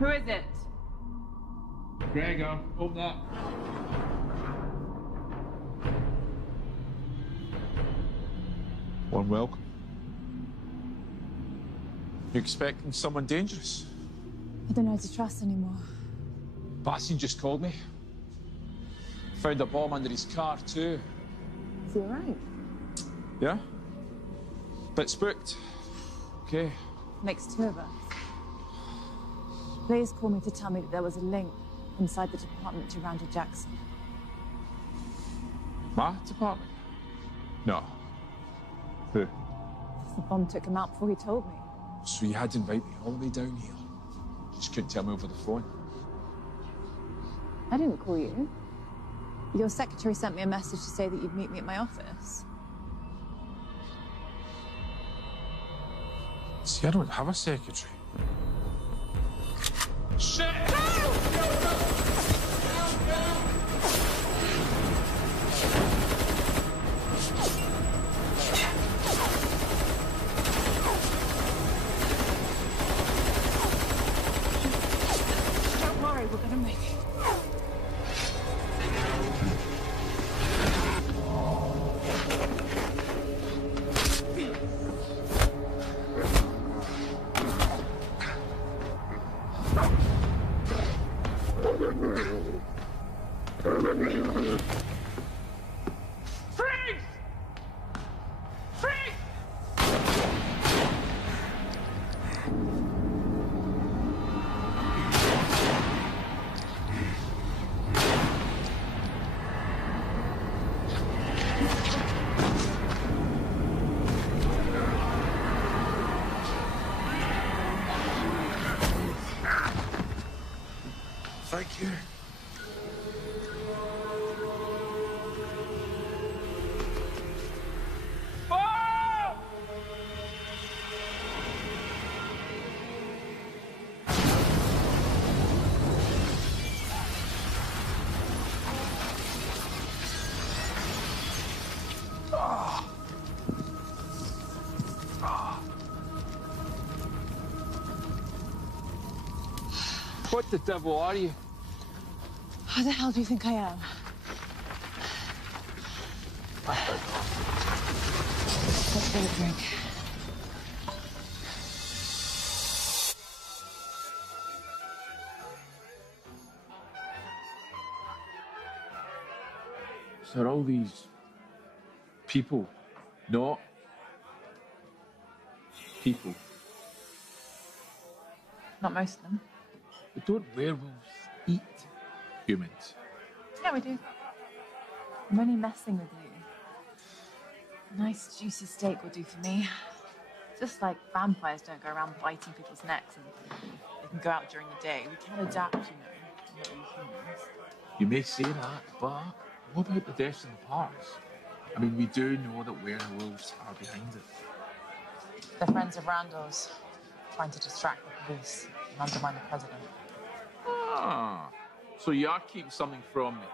Who is it? Gregor, open up. Warm welcome. You expecting someone dangerous? I don't know how to trust anymore. Bastian just called me. Found a bomb under his car, too. Is he all right? Yeah? Bit spooked. Okay. Makes two of us. Blaze called me to tell me that there was a link inside the department to Randall Jackson. My department? No. Who? The bomb took him out before he told me. So you had to invite me all the way down here. Just couldn't tell me over the phone. I didn't call you. Your secretary sent me a message to say that you'd meet me at my office. See, I don't have a secretary. Shit! Don't worry, we're gonna make it. Thank you. What the devil are you? Who the hell do you think I am? Let's get a drink. So are all these people not people? Not most of them. But don't werewolves eat humans? Yeah, we do. I'm only messing with you. A nice juicy steak will do for me. Just like vampires don't go around biting people's necks and they can go out during the day. We can adapt, you know, not all humans. You may say that, but what about the deaths in the parks? I mean, we do know that werewolves are behind it. They're friends of Randall's, trying to distract the police and undermine the president. Ah, so you are keeping something from me.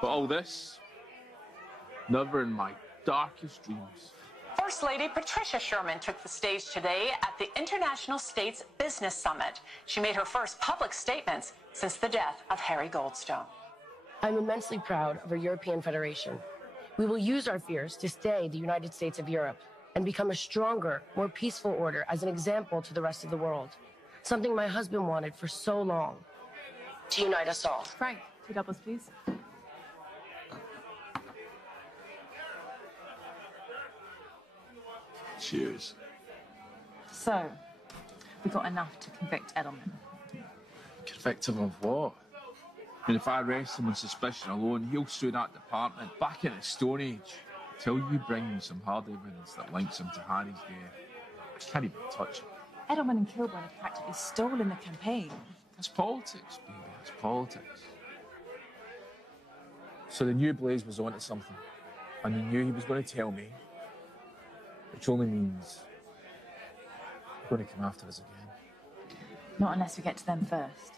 But all this, never in my darkest dreams. First Lady Patricia Sherman took the stage today at the International States Business Summit. She made her first public statements since the death of Harry Goldstone. I'm immensely proud of our European Federation. We will use our fears to stay the United States of Europe and become a stronger, more peaceful order as an example to the rest of the world. Something my husband wanted for so long. To unite us all. Frank, 2 doubles, please. Cheers. So, we got enough to convict Edelman. Convict him of what? I mean, if I arrest him on suspicion alone, he'll sue that department back in the Stone Age. Till you bring me some hard evidence that links him to Harry's death, I can't even touch him. Edelman and Kilburn have practically stolen the campaign. That's politics, baby. That's politics. So they knew Blaze was onto something, and they knew he was going to tell me, which only means they're going to come after us again. Not unless we get to them first.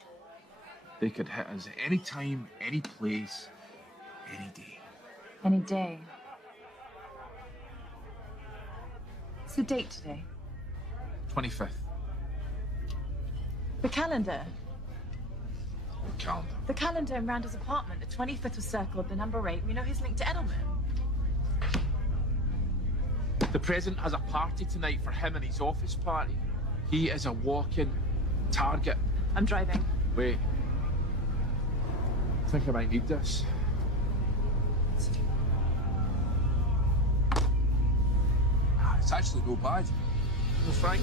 They could hit us at any time, any place, any day. Any day. What's the date today? 25th. The calendar. Calendar. The calendar in Randall's apartment. The 25th was circled, the number 8. We know he's linked to Edelman. The president has a party tonight for him and his office party. He is a walking target. I'm driving. Wait. I think I might need this. It's actually no bad. No, Frank.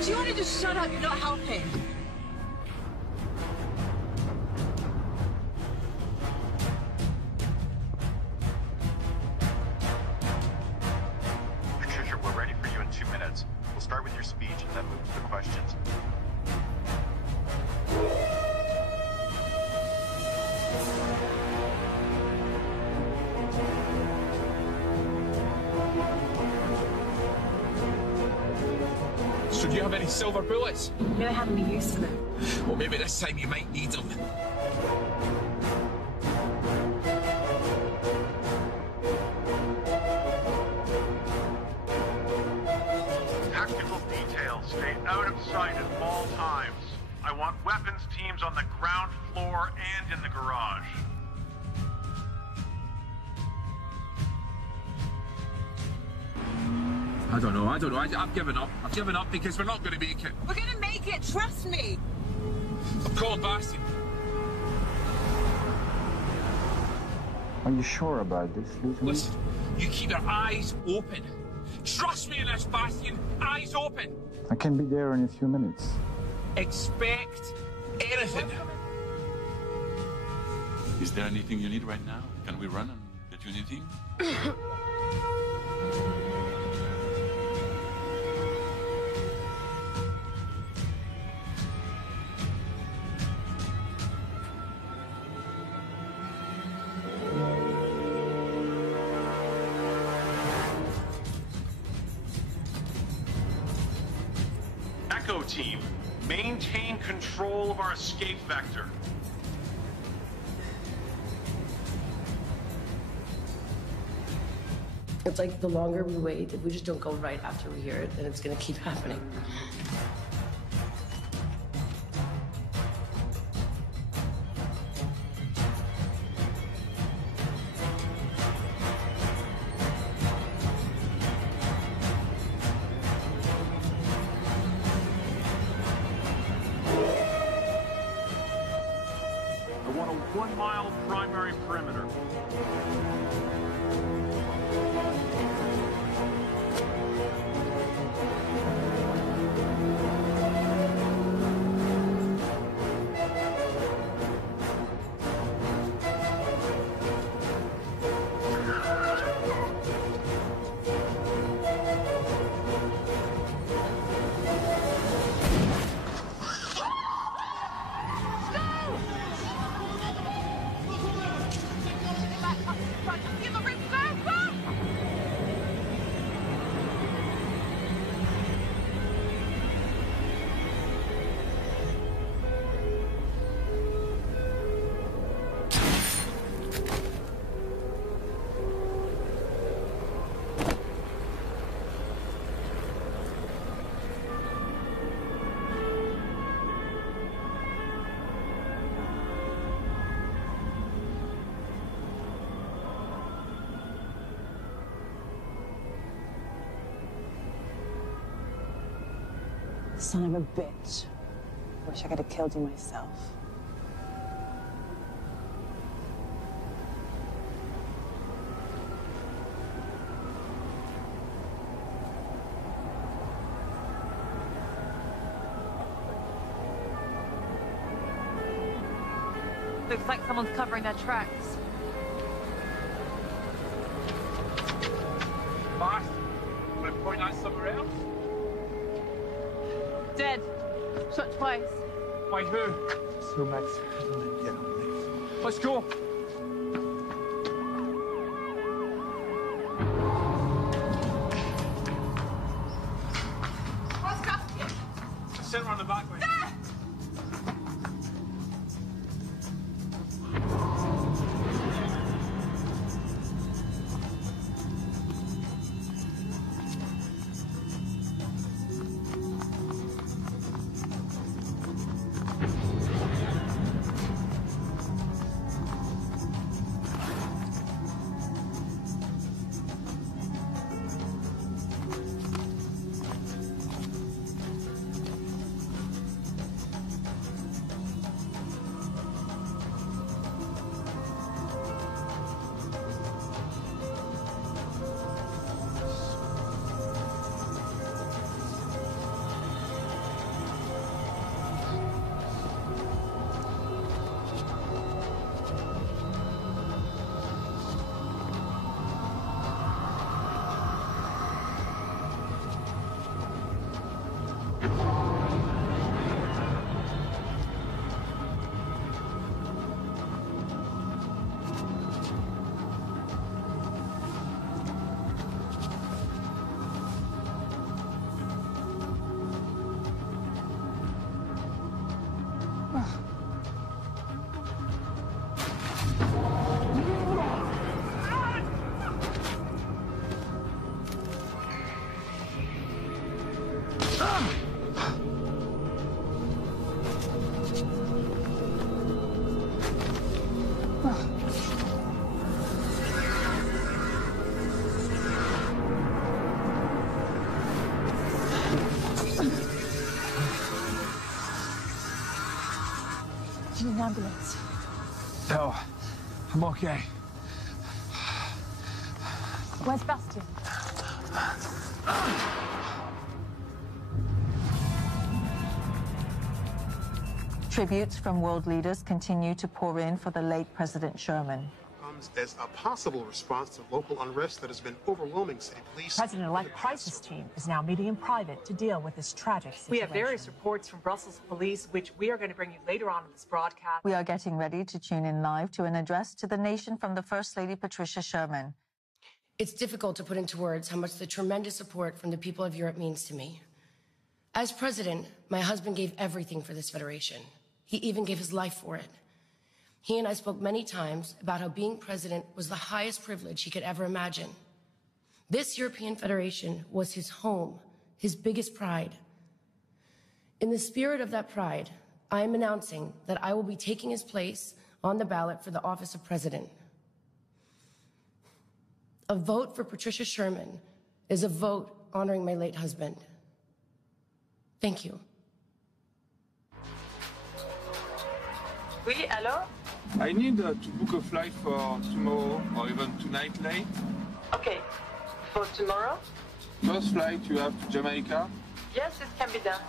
Do you want to just shut up? You're not helping. Patricia, we're ready for you in 2 minutes. We'll start with your speech and then move to the questions. So do you have any silver bullets? We don't have any use for them. Well, maybe this time you might need them. Tactical details stay out of sight at all times. I want weapons teams on the ground floor and in the garage. I don't know. I've given up. I've given up because we're not going to make it. We're going to make it, trust me. I'm calling Bastian. Are you sure about this, Lieutenant? Listen, you keep your eyes open. Trust me in this, Bastian. Eyes open. I can be there in a few minutes. Expect anything. Is there anything you need right now? Can we run and get you anything? Echo team, maintain control of our escape vector. It's like the longer we wait, if we just don't go right after we hear it, then it's going to keep happening. want a 1-mile primary perimeter. Son of a bitch. Wish I could have killed you myself. Looks like someone's covering their tracks. Mark, want to point out somewhere else? Dead. Shot twice. By who? So, Max, yeah, Let's go. Send her on the back way. Do you need an ambulance? No, I'm okay. Where's Bastian? Tributes from world leaders continue to pour in for the late President Sherman. Comes as a possible response to local unrest that has been overwhelming, say police. President-elect crisis team is now meeting in private to deal with this tragic situation. We have various reports from Brussels police, which we are going to bring you later on in this broadcast. We are getting ready to tune in live to an address to the nation from the First Lady Patricia Sherman. It's difficult to put into words how much the tremendous support from the people of Europe means to me. As president, my husband gave everything for this federation. He even gave his life for it. He and I spoke many times about how being president was the highest privilege he could ever imagine. This European Federation was his home, his biggest pride. In the spirit of that pride, I am announcing that I will be taking his place on the ballot for the office of president. A vote for Patricia Sherman is a vote honoring my late husband. Thank you. Oui, allô? I need to book a flight for tomorrow or even tonight late. Okay. For tomorrow? First flight you have to Jamaica. Yes, it can be done.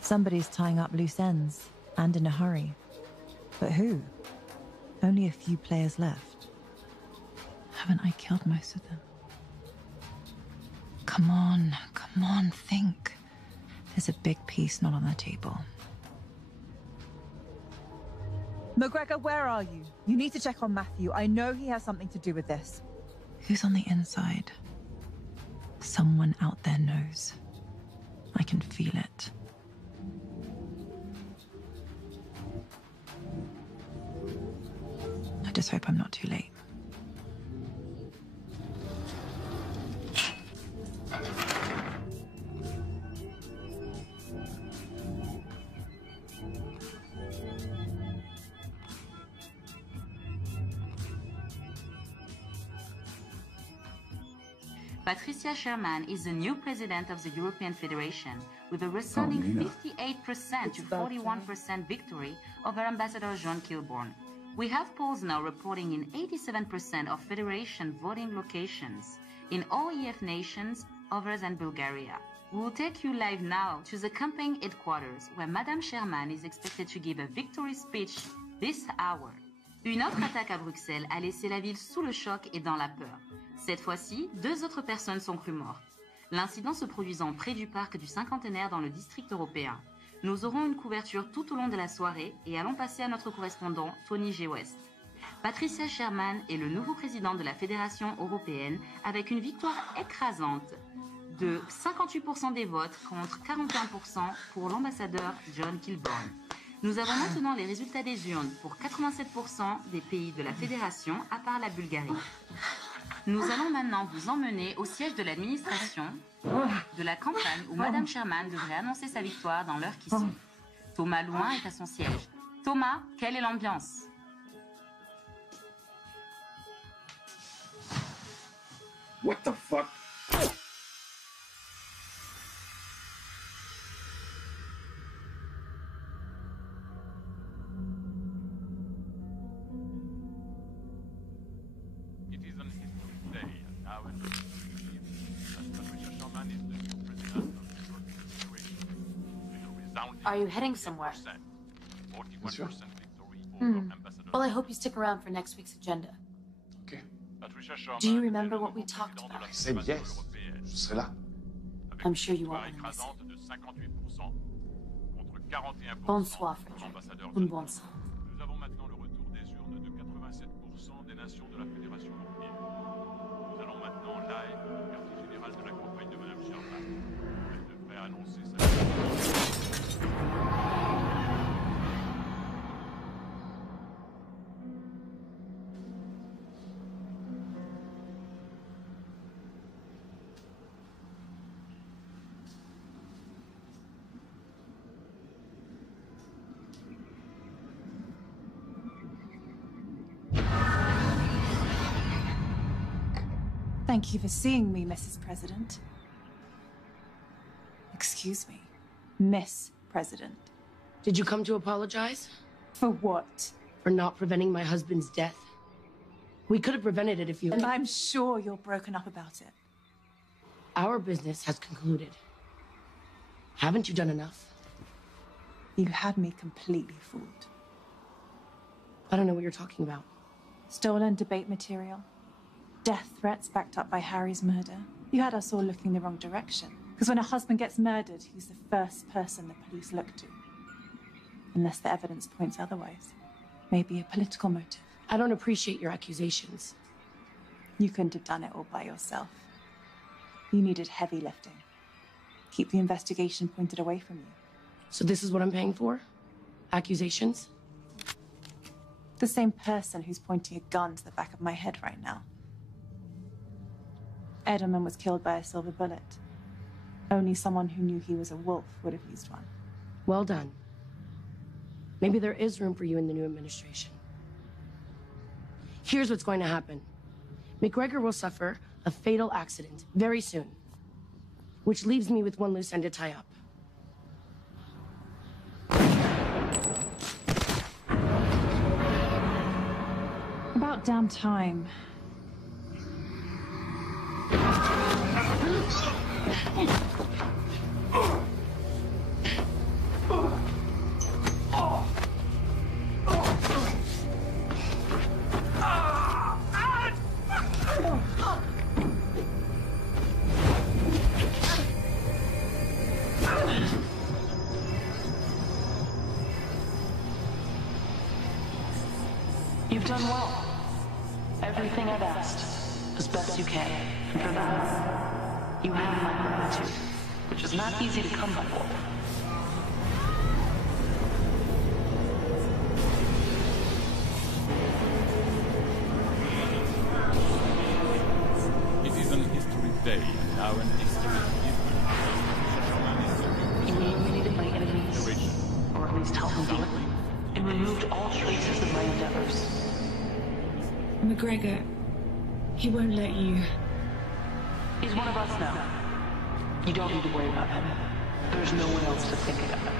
Somebody's tying up loose ends, and in a hurry. But who? Only a few players left. Haven't I killed most of them? Come on, think. There's a big piece not on the table. McGregor, where are you? You need to check on Matthew. I know he has something to do with this. Who's on the inside? Someone out there knows. I can feel it. I just hope I'm not too late. Patricia Sherman is the new president of the European Federation, with a resounding 58% to 41% victory over Ambassador John Kilbourne. We have polls now reporting in 87% of Federation voting locations in all EF nations other than Bulgaria. We will take you live now to the campaign headquarters, where Madame Sherman is expected to give a victory speech this hour. Une autre attaque à Bruxelles a laissé la ville sous le choc et dans la peur. Cette fois-ci, 2 autres personnes sont crues mortes. L'incident se produisant près du parc du Cinquantenaire dans le district européen. Nous aurons une couverture tout au long de la soirée et allons passer à notre correspondant Tony G. West. Patricia Sherman est le nouveau président de la Fédération européenne avec une victoire écrasante de 58% des votes contre 41% pour l'ambassadeur John Kilbourne. Nous avons maintenant les résultats des urnes pour 87% des pays de la Fédération, à part la Bulgarie. Nous allons maintenant vous emmener au siège de l'administration de la campagne où Madame Sherman devrait annoncer sa victoire dans l'heure qui suit. Thomas Louin est à son siège. Thomas, quelle est l'ambiance? What the fuck? Are you heading somewhere? Sure. Well, I hope you stick around for next week's agenda. Okay. Do you remember what we talked about? I said yes. Je serai là. I'm sure you won't want to miss it. Bonsoir, Frederick. Un bon sang. Nous avons maintenant le retour des urnes de 87% des nations de la Fédération européenne. Nous allons maintenant live au quartier général de la campagne de Madame Sherman. Elle devrait annoncer sa Thank you for seeing me, Mrs. President. Excuse me, Miss President. Did you come to apologize? For what? For not preventing my husband's death. We could have prevented it if you... And I'm sure you're broken up about it. Our business has concluded. Haven't you done enough? You had me completely fooled. I don't know what you're talking about. Stolen debate material. Death threats backed up by Harry's murder. You had us all looking the wrong direction. Because when a husband gets murdered, he's the first person the police look to. Unless the evidence points otherwise. Maybe a political motive. I don't appreciate your accusations. You couldn't have done it all by yourself. You needed heavy lifting. Keep the investigation pointed away from you. So this is what I'm paying for? Accusations? The same person who's pointing a gun to the back of my head right now. Edelman was killed by a silver bullet. Only someone who knew he was a wolf would have used one. Well done. Maybe there is room for you in the new administration. Here's what's going to happen. McGregor will suffer a fatal accident very soon, which leaves me with one loose end to tie up. About damn time. You've done well. Everything I've asked, as best you can. And for that, you have my gratitude, which is not easy to come by, Wolf. It is an history day, now an history You eliminated my enemies, or at least helped me do it, and removed all traces of my endeavors. McGregor, he won't let you. He's one of us now. You don't need to worry about him. There's no one else to think about.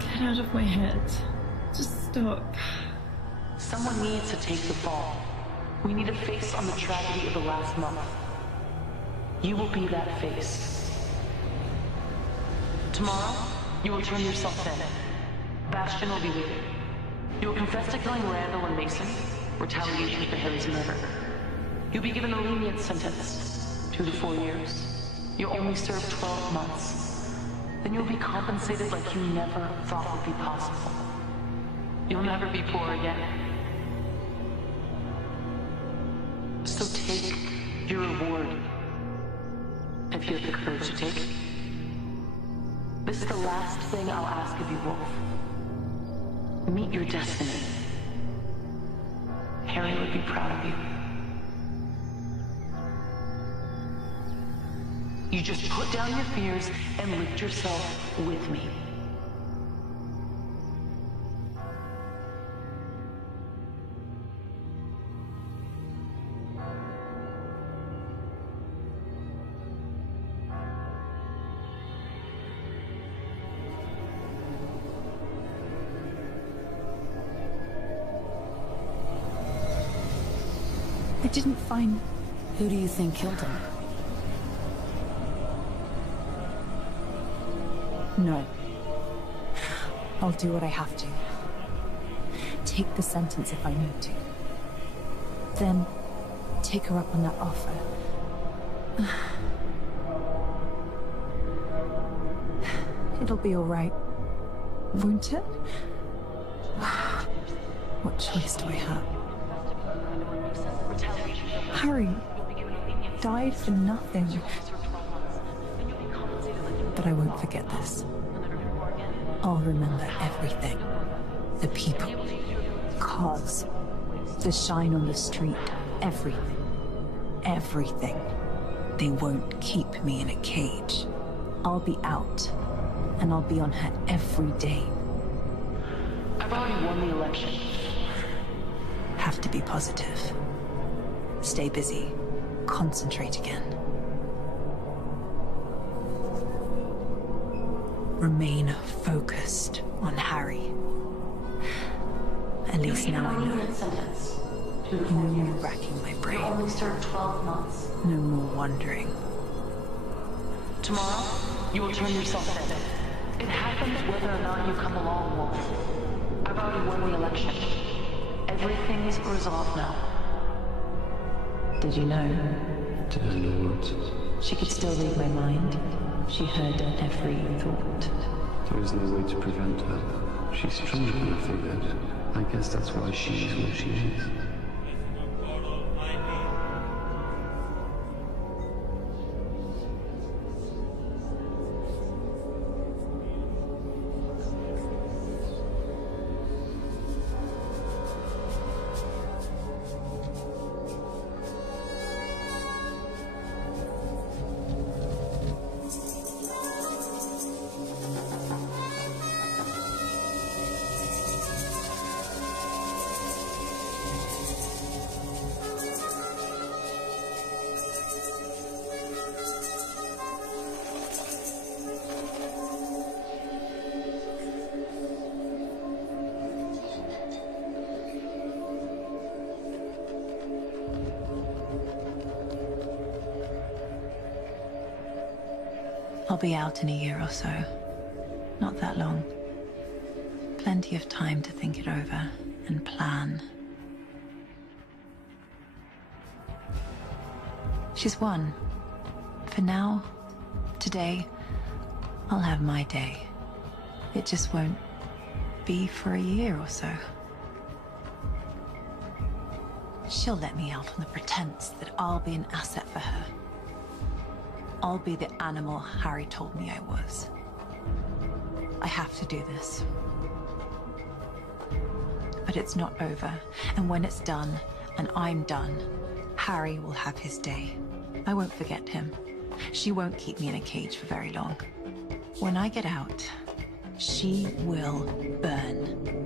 Get out of my head. Just stop. Someone needs to take the fall. We need a face on the tragedy of the last month. You will be that face. Tomorrow, you will turn yourself in. Bastion will be waiting. You will confess to killing Randall and Mason, retaliation for Harry's murder. You'll be given a lenient sentence, 2 to 4 years. You'll only serve 12 months. Then you'll be compensated like you never thought would be possible. You'll never be poor again. So take your reward, if you have the courage to take it. This is the last thing I'll ask of you, Wolf. Meet your destiny. Harry would be proud of you. You just put down your fears and lift yourself with me. I didn't find... Who do you think killed him? No. I'll do what I have to. Take the sentence if I need to. Then, take her up on that offer. It'll be all right, won't it? What choice do I have? Harry died for nothing. But I won't forget this. I'll remember everything. The people, cars, the shine on the street, everything. Everything. They won't keep me in a cage. I'll be out, and I'll be on her every day. I've already won the election. Have to be positive. Stay busy. Concentrate again. Remain focused on Harry. At least now I know. No more racking my brain. You only served 12 months. No more wondering. Tomorrow, you will turn yourself in. It happens whether or not you come along, Wolf. I've already won the election. Everything's resolved now. Did you know? Did I know what? She could still read my mind. She heard every thought. There is no way to prevent her. She's stronger than I figured. I guess that's why she is what she is. I'll be out in a year or so. Not that long. Plenty of time to think it over and plan. She's won. For now, today, I'll have my day. It just won't be for a year or so. She'll let me out on the pretense that I'll be an asset for her. I'll be the animal Harry told me I was. I have to do this. But it's not over, and when it's done, and I'm done, Harry will have his day. I won't forget him. She won't keep me in a cage for very long. When I get out, she will burn.